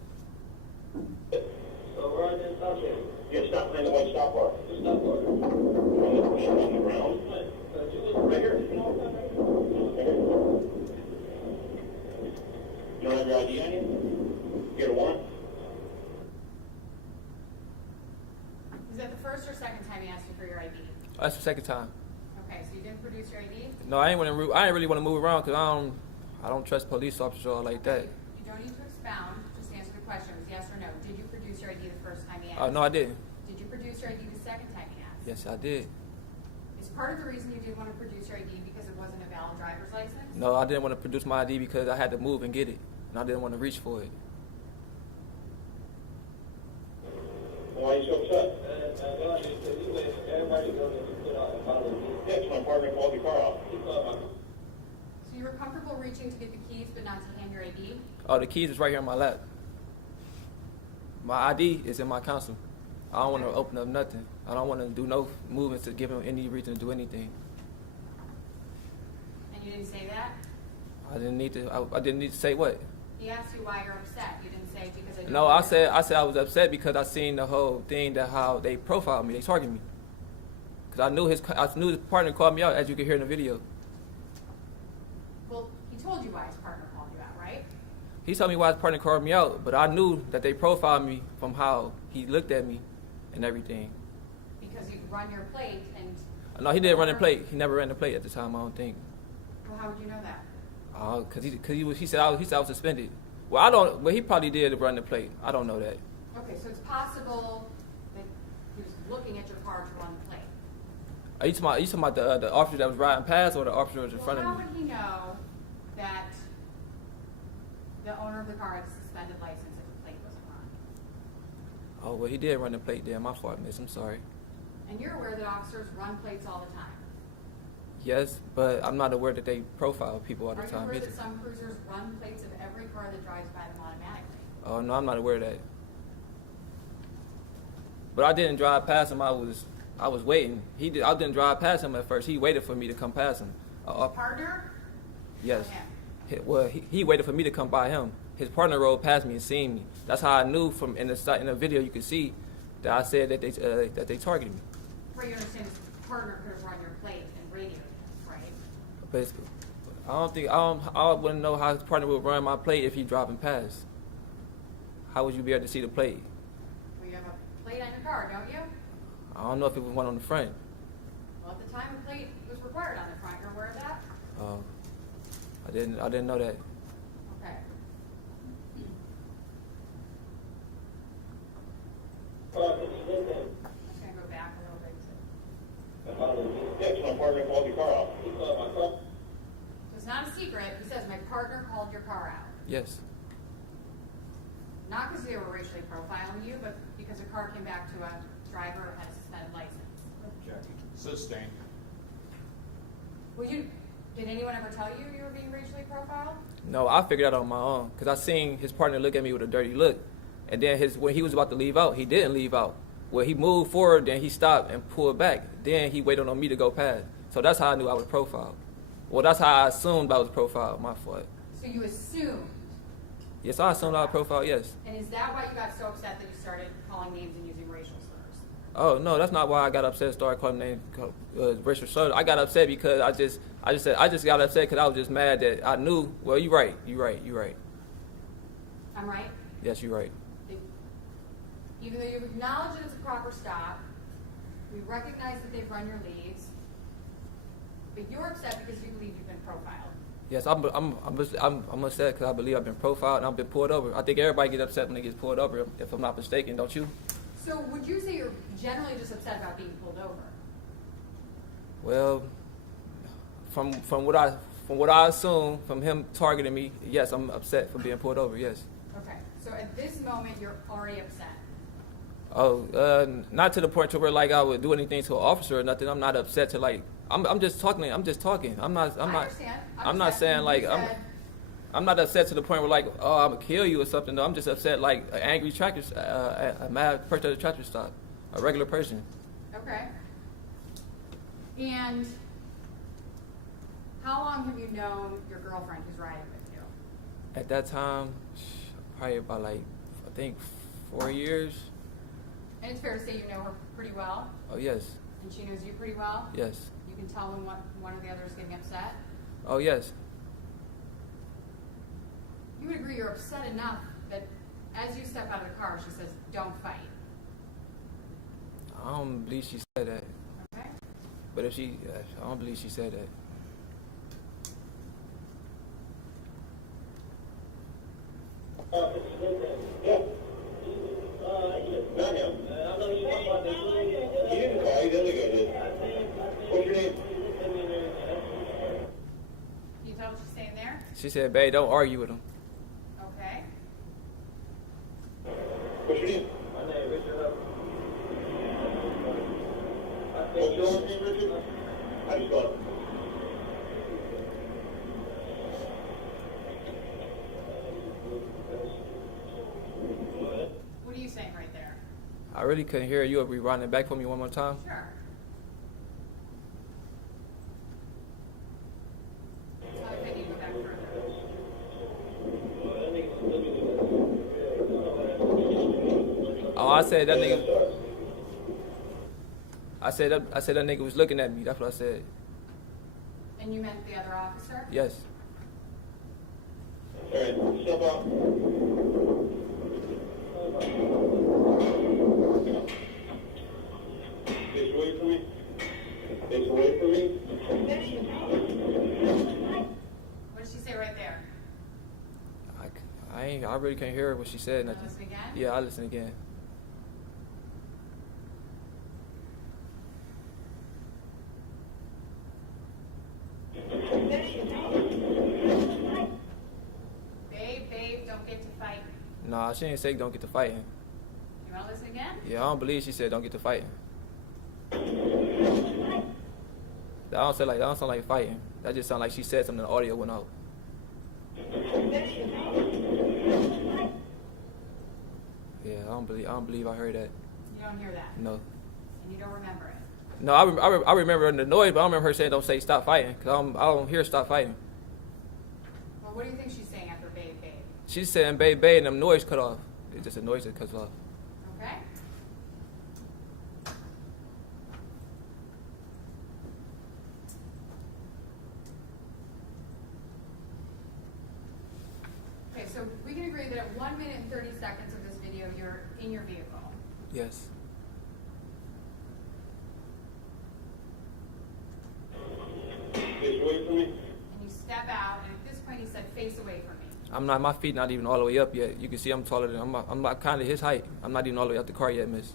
Yeah, stop behind the white stop bar. On the ground. Right here. You don't have your ID on you? You got a warrant? Is that the first or second time he asked you for your ID? That's the second time. Okay, so you didn't produce your ID? No, I ain't really want to move around because I don't trust police officers all like that. You don't need to expound, just answer the questions, yes or no. Did you produce your ID the first time he asked? No, I didn't. Did you produce your ID the second time he asked? Yes, I did. Is part of the reason you didn't want to produce your ID because it wasn't a valid driver's license? No, I didn't want to produce my ID because I had to move and get it, and I didn't want to reach for it. Why are you so upset? Yes, my partner called your car off. So you were comfortable reaching to get the keys but not to hand your ID? Oh, the keys is right here on my lap. My ID is in my console. I don't want to open up nothing. I don't want to do no movements to give him any reason to do anything. And you didn't say that? I didn't need to. I didn't need to say what. He asked you why you're upset. You didn't say because I didn't No, want I to- said I was upset because I seen the whole thing that how they profiled me, they targeted me. Cause I knew his partner called me out, as you can hear in the video. Well, he told you why his partner called you out, right? He told me why his partner called me out, but I knew that they profiled me from how he looked at me and everything. Because you run your plate and... No, he didn't run the plate. He never ran the plate at the time. I don't think. Well, how would you know that? Cause he said I was suspended. Well, I don't. Well, he probably did run the plate. I don't know that. Okay, so it's possible that he was looking at your car to run the plate. Are you talking about the officer that was riding past or the officer that was in front Well, of how me? would he know that the owner of the car had a suspended license if the plate wasn't run? Oh, well, he did run the plate there. My fault, miss. I'm sorry. And you're aware that officers run plates all the time. Yes, but I'm not aware that they profile people all the Are you time aware either. that some cruisers run plates of every car that drives by them automatically? Oh, no, I'm not aware of that. But I didn't drive past him. I was waiting. I didn't drive past him at first. He waited for me to come past him. Partner? Yes. Yeah. Well, he waited for me to come by him. His partner rode past me and seen me. That's how I knew from in the video you could see that I said that they targeted me. Right, you understand his partner could have run your plate and radioed him, right? But I wouldn't know how his partner would run my plate if he driving past. How would you be able to see the plate? Well, you have a plate on your car, don't you? I don't know if it was one on the front. Well, at the time, a plate was required on the front. You're aware of that? I didn't know that. Okay. I'm just gonna go back a little bit to... Yes, my partner called your car off. So it's not a secret. He says, my partner called your car out. Yes. Not because they were racially profiling you, but because a car came back to a driver who had a suspended license. Sustained. Did anyone ever tell you you were being racially profiled? No, I figured out on my own because I seen his partner look at me with a dirty look, and then when he was about to leave out, he didn't leave out. Well, he moved forward, then he stopped and pulled back. Then he waited on me to go past. So that's how I knew I was profiled. Well, that's how I assumed I was profiled. My fault. So you assumed. Yes, I assumed I was profiled. Yes. And is that why you got so upset that you started calling names and using racial slurs? Oh no, that's not why I got upset and started calling names racial slurs. I got upset because I just got upset because I was just mad that I knew. Well, you're right. I'm right? Yes, you're right. Even though you've acknowledged it as a proper stop, we recognize that they've run your leads, but you're upset because you believe you've been profiled. Yes, I'm upset because I believe I've been profiled and I've been pulled over. I think everybody gets upset when they get pulled over, if I'm not mistaken, don't you? So would you say you're generally just upset about being pulled over? Well, from what I assume from him targeting me, yes, I'm upset for being pulled over. Yes. Okay. So at this moment, you're already upset. Not to the point to where like I would do anything to an officer or nothing. I'm not upset to like. I'm just talking. I'm just talking. I'm not. I understand. I'm not saying like I'm not upset to the point where like, oh, I'm gonna kill you or something. No, I'm just upset like an angry tractor, a mad person at a tractor stop, a regular person. Okay. And how long have you known your girlfriend who's riding with you? At that time, probably about like I think 4 years. And it's fair to say you know her pretty well, Oh yes, and she knows you pretty well. yes. You can tell when one or the other is getting upset. Oh yes. You would agree you're upset enough that as you step out of the car, she says, "Don't fight." I don't believe she said that. Okay. But if she, I don't believe she said that. Yeah. Not him. He didn't call, he delegated. What's your name? Can you tell what she's saying there? She said, "Babe, don't argue with him." Okay. What's your name? My name is Richard Hubbard. What's your last name, Richard? How do you spell it? What are you saying right there? I really couldn't hear you. Rewind it back for me one more time. Sure. Tell me if I need to go back further. Oh, I said that nigga. I said that nigga was looking at me. That's what I said. And you meant the other officer? Yes. All right, step out. Face away from me. Face away from me. What did she say right there? I really can't hear what she said. Wanna Nothing. listen again? Yeah, I'll listen again. Babe, don't get to fighting. Nah, she didn't say don't get to fighting. You want to listen again? Yeah, I don't believe she said don't get to fighting. That don't sound like fighting. That just sound like she said something. The audio went out. Yeah, I don't believe I heard that. You don't hear that, No. and you don't remember it. No, I remember the noise, but I don't remember her saying don't say stop fighting. Cause I don't hear stop fighting. Well, what do you think she's saying after babe? She's saying babe, babe, and them noise cut off. It's just a noise that cuts off. Okay. Okay, so we can agree that at 1 minute and 30 seconds of this video, you're in your vehicle. Yes. Face away from me. And you step out, and at this point, he said, "Face away from me." I'm not. My feet not even all the way up yet. You can see I'm taller than. I'm like kind of his height. I'm not even all the way out the car yet, miss.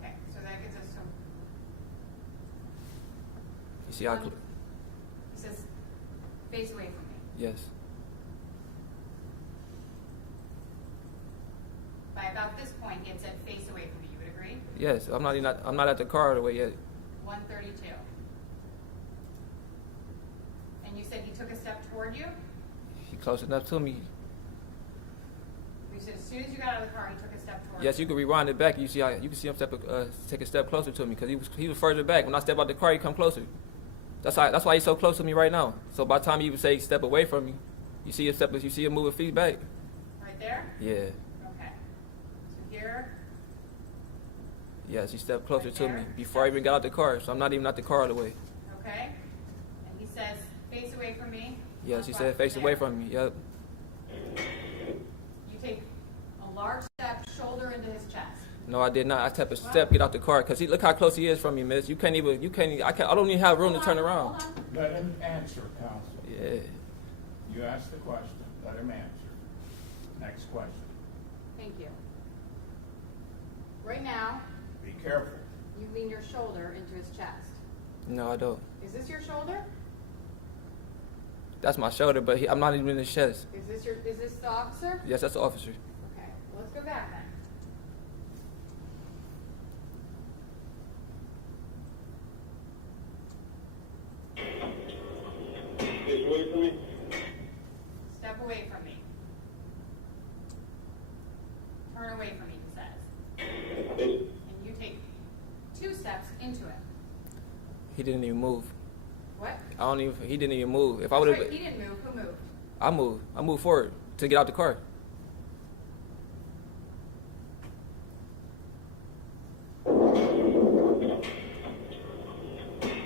Okay, so that gets us to. You see how? He says, "Face away from me." Yes. By about this point, he had said, "Face away from me." You would agree? Yes. I'm not at the car all the way yet. 132. And you said he took a step toward you? He close enough to me. You said as soon as you got out of the car, he took a step toward Yes, you can rewind it back. You see how you can see him take a step closer to me because he was further back. When I step out the car, he come closer. That's why he's so close to me right now. So by the time you even say step away from me, you see him moving feet back. Right there? Yeah. Okay. So here, Yes, he stepped closer Right to there? me before I even got out the car. So I'm not even out the car all the way. okay? And he says, "Face away from me." Yes, he How said far face from away there? from me. Yep. You take a large step, shoulder into his chest. No, I did not. I took a step, get out the car, cause look how close he is from me, miss. I don't even have room to turn around. Hold on. Let him answer, counsel. Yeah. You asked the question, let him answer. Next question. Thank you. Right now, Be careful. you lean your shoulder into his chest. No, I don't. Is this your shoulder? That's my shoulder, but I'm not even in his chest. Is this the officer? Yes, that's the officer. Okay, well, let's go back then. Face away from me. Step away from me. Turn away from me, he says. Face. And you take 2 steps into it. He didn't even move. What? He didn't even move. If I would have, He didn't move. Who moved? I moved. I moved forward to get out the car.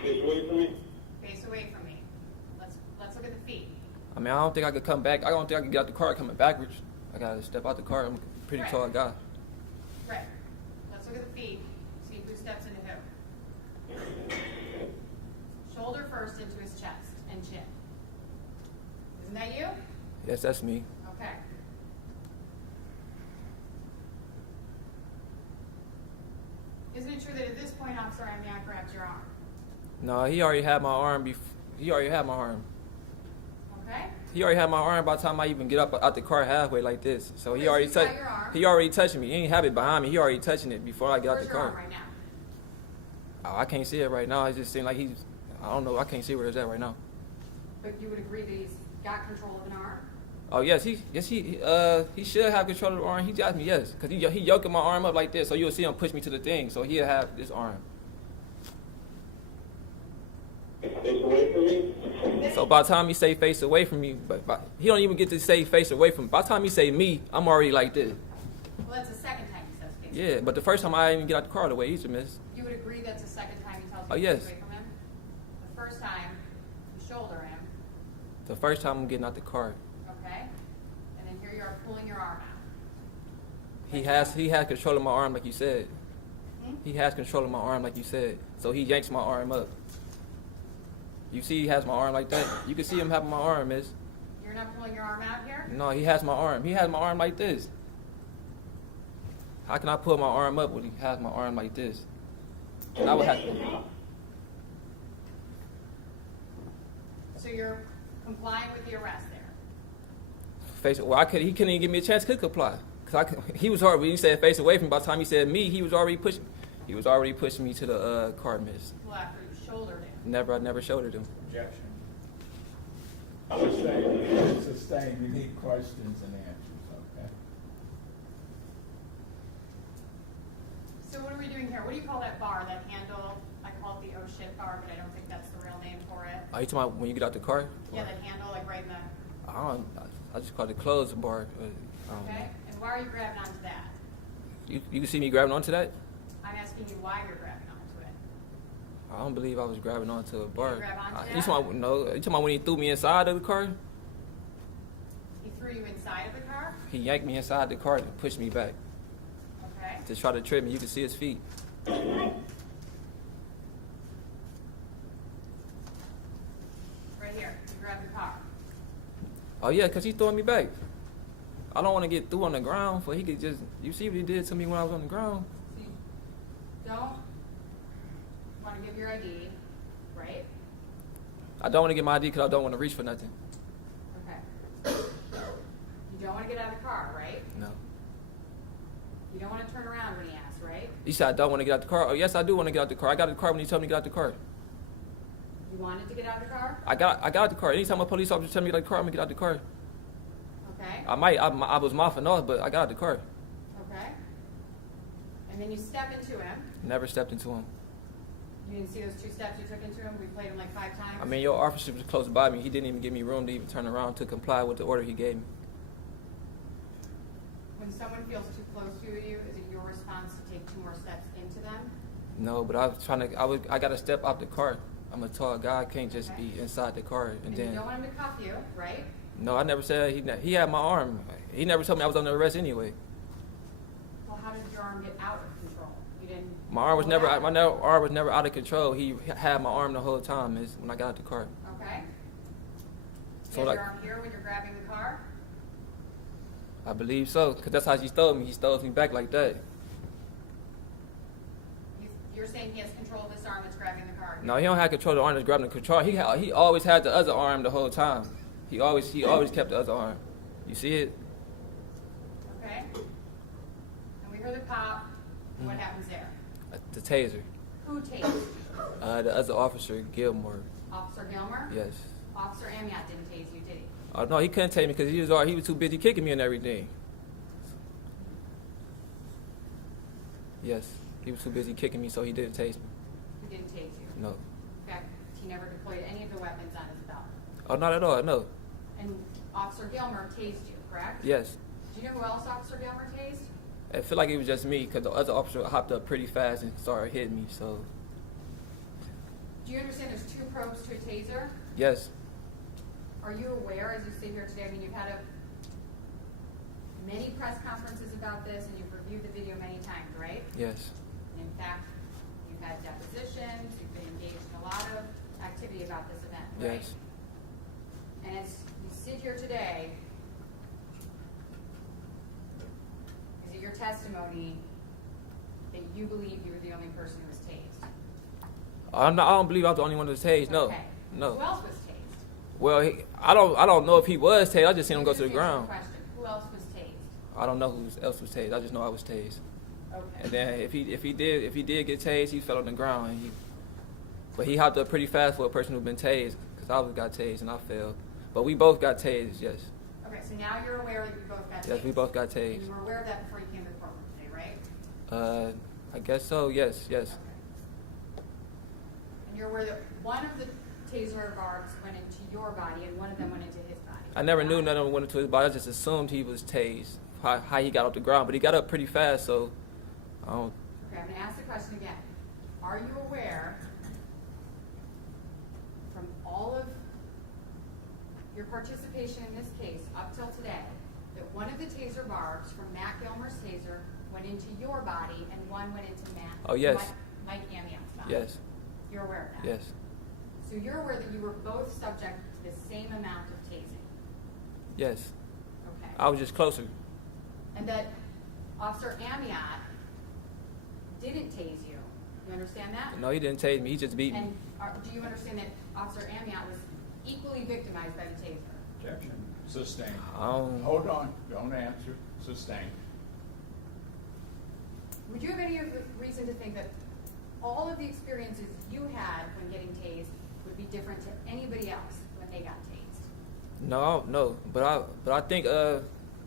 Face away from me. Face away from me. Let's look at the feet. I mean, I don't think I could come back. I don't think I could get out the car coming backwards. I gotta step out the car. I'm a pretty Right. tall guy. Right. Let's look at the feet. See who steps into who. Shoulder first into his chest and chin. Isn't that you? Yes, that's me. Okay. Isn't it true that at this point, Officer Amiott grabbed your arm? No, he already had my arm. He already had my arm. Okay? He already had my arm by the time I even get up out the car halfway like this. So he Okay, so already he's got touched. your arm. He already touching me. He ain't have it behind me. He already touching it before I get out Where's the your car. arm right now? Oh, I can't see it right now. It just seems like he's. I don't know. I can't see where it's at right now. But you would agree that he's got control of an arm? Oh yes, he should have control of the arm. He got me, yes, because he yoking my arm up like this, so you'll see him push me to the thing. So he'll have this arm. Face away from me. So by the time he say face away from me, but he don't even get to say face away from me. By the time he say me, I'm already like this. Well, that's the second time he says face. Yeah, but the first time I didn't even get out the car the way either, miss. You would agree that's the second time he tells you Oh, to yes. face away from him? The first time, you shoulder him, The first time I'm getting out the car, okay? And then here you are pulling your arm out. he has control of my arm like you said. Hmm? He has control of my arm like you said. So he yanks my arm up. You see he has my arm like that? You can see him having my arm, miss. You're not pulling your arm out here? No, he has my arm. He has my arm like this. How can I pull my arm up when he has my arm like this? I would have to. So you're complying with the arrest there? Face. Well, he couldn't even give me a chance to comply. He was already. When he said face away from me, by the time he said me, he was already pushing. He was already pushing me to the car, miss. Well, after you shouldered him. I never shouldered him. Objection. Sustained. Sustained. We need questions and answers, okay? So what are we doing here? What do you call that bar, that handle? I call it the oh shit bar, but I don't think that's the real name for it. Are you talking about when you get out the car? Yeah, that handle, like right in the, I just call it the clothes bar. I don't okay? know. And why are you grabbing onto that? You can see me grabbing onto that? I'm asking you why you're grabbing onto it. I don't believe I was grabbing onto a bar. grab onto You talking about, no, you talking about when he threw me inside of the car? He threw you inside of the car? He yanked me inside the car and pushed me back Okay. to try to trip me. You can see his feet. Right here. You grab the car. Oh yeah, because he's throwing me back. I don't want to get through on the ground, for he could just, you see what he did to me when I was on the ground? So you don't want to give your ID, right? I don't want to get my ID because I don't want to reach for nothing. Okay. You don't want to get out of the car, right? No. You don't want to turn around when he asks, right? You said I don't want to get out the car. Oh yes, I do want to get out the car. I got out the car when he told me to get out the car. You wanted to get out of the car? I got out the car. Anytime a police officer tell me to get out the car, I'm gonna get out the car. Okay. I was mouthing off, but I got out the car. Okay. And then you step into him. Never stepped into him. You didn't see those 2 steps you took into him? We played him like 5 times? I mean, your officer was close by me. He didn't even give me room to even turn around to comply with the order he gave me. When someone feels too close to you, is it your response to take 2 more steps into them? No, but I was trying to. I got to step out the car. I'm a tall guy. I can't just Okay. be inside the car and And then. you don't want him to cuff you, right? No, I never said he had my arm. He never told me I was under arrest anyway. Well, how did your arm get out of control? You didn't. My arm was pull never. it out. Arm was never out of control. He had my arm the whole time. Is when I got out the car. Okay. So Is like, your arm here when you're grabbing the car? I believe so, cause that's how he stole me. He stole me back like that. You're saying he has control of this arm that's grabbing the car? No, he don't have control of the arm that's grabbing the control. He always had the other arm the whole time. He always kept the other arm. You see it? Okay? And we heard the pop. What happens there? The taser. Who tased? The other officer, Gilmore. Officer Gilmer? Yes. Officer Amiott didn't tase you, did he? No, he couldn't take me because he was too busy kicking me and everything. Yes, he was too busy kicking me, so he didn't tase me. He didn't tase you? No. In fact, he never deployed any of the weapons on his belt. Oh, not at all. No. And Officer Gilmer tased you, correct? Yes. Do you know who else Officer Gilmer tased? I feel like it was just me because the other officer hopped up pretty fast and started hitting me. So. Do you understand there's 2 probes to a taser? Yes. Are you aware, as you sit here today, I mean, you've had many press conferences about this, and you've reviewed the video many times, right? Yes. And in fact, you've had depositions, you've been engaged in a lot of activity about this event, right? Yes. And as you sit here today, is it your testimony that you believe you were the only person who was tased? I don't believe I was the only one who was tased. No. Okay. No. Who else was tased? Well, I don't know if he was tased. I just seen him go to the Just answer ground. question. Who else was tased? I don't know who else was tased. I just know I was tased. Okay. And then if he did get tased, he fell on the ground. But he hopped up pretty fast for a person who'd been tased because I got tased and I fell. But we both got tased. Yes. Okay, so now you're aware that you both got tased. Yes, we both got And tased. you were aware of that before you came to the courtroom today, right? I guess so. Yes. Yes. Okay. And you're aware that one of the taser barbs went into your body and one of them went into his body. I never knew none of them went into his body. I just assumed he was tased. How he got off the ground, but he got up pretty fast. So I don't. Okay, I'm going to ask the question again. Are you aware from all of your participation in this case up till today that one of the taser barbs from Matt Gilmer's taser went into your body and one went into Oh, yes. Mike Amiott's body? Yes. You're aware of that? Yes. So you're aware that you were both subject to the same amount of tasing? Yes. Okay. I was just closer. And that Officer Amiott didn't tase you. You understand that? No, he didn't tase me. He just beat me. And do you understand that Officer Amiott was equally victimized by the taser? Objection. Sustained. Um, Hold on, don't answer. Sustained. Would you have any reason to think that all of the experiences you had when getting tased would be different to anybody else when they got tased? No. But I think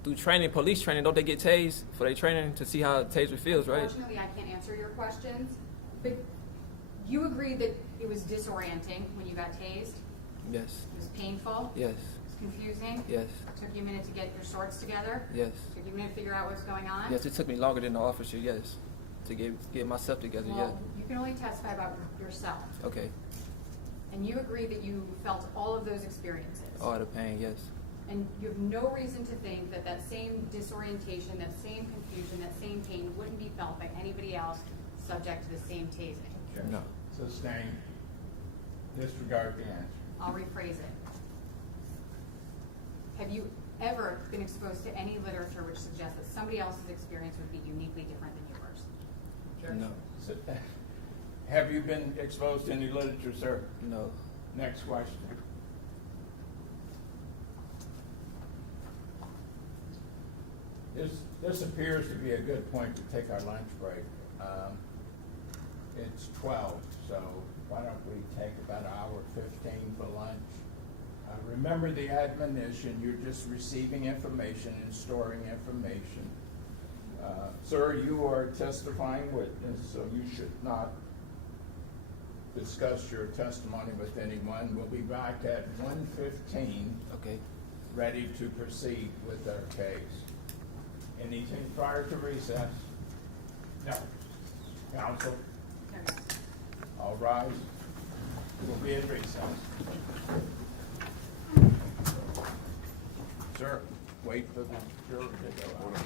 through training, police training, don't they get tased for their training to see how a taser feels, right? Unfortunately, I can't answer your questions, but you agreed that it was disorienting when you got tased? Yes. It was painful? Yes. It was confusing? Yes. It took you a minute to get your sorts together? Yes. It took you a minute to figure out what's going on? Yes. It took me longer than the officer. Yes. To get myself together. Well, you can only testify about yourself. Yeah. Okay. And you agree that you felt all of those experiences. All the pain. Yes. And you have no reason to think that that same disorientation, that same confusion, that same pain wouldn't be felt by anybody else subject to the same tasing. Objection. No. Sustained. Disregard the answer. I'll rephrase it. Have you ever been exposed to any literature which suggests that somebody else's experience would be uniquely different than yours? No. Sit down. Have you been exposed to any literature, sir? No. Next question. This appears to be a good point to take our lunch break. It's 12, so why don't we take about an hour 15 for lunch? Remember the admonition, you're just receiving information and storing information. Sir, you are a testifying witness, so you should not discuss your testimony with anyone. We'll be back at 1:15, Okay. ready to proceed with our case. Anything prior to recess? No. Counsel, No. all rise. We'll be at recess. Sir, wait for the juror to go out.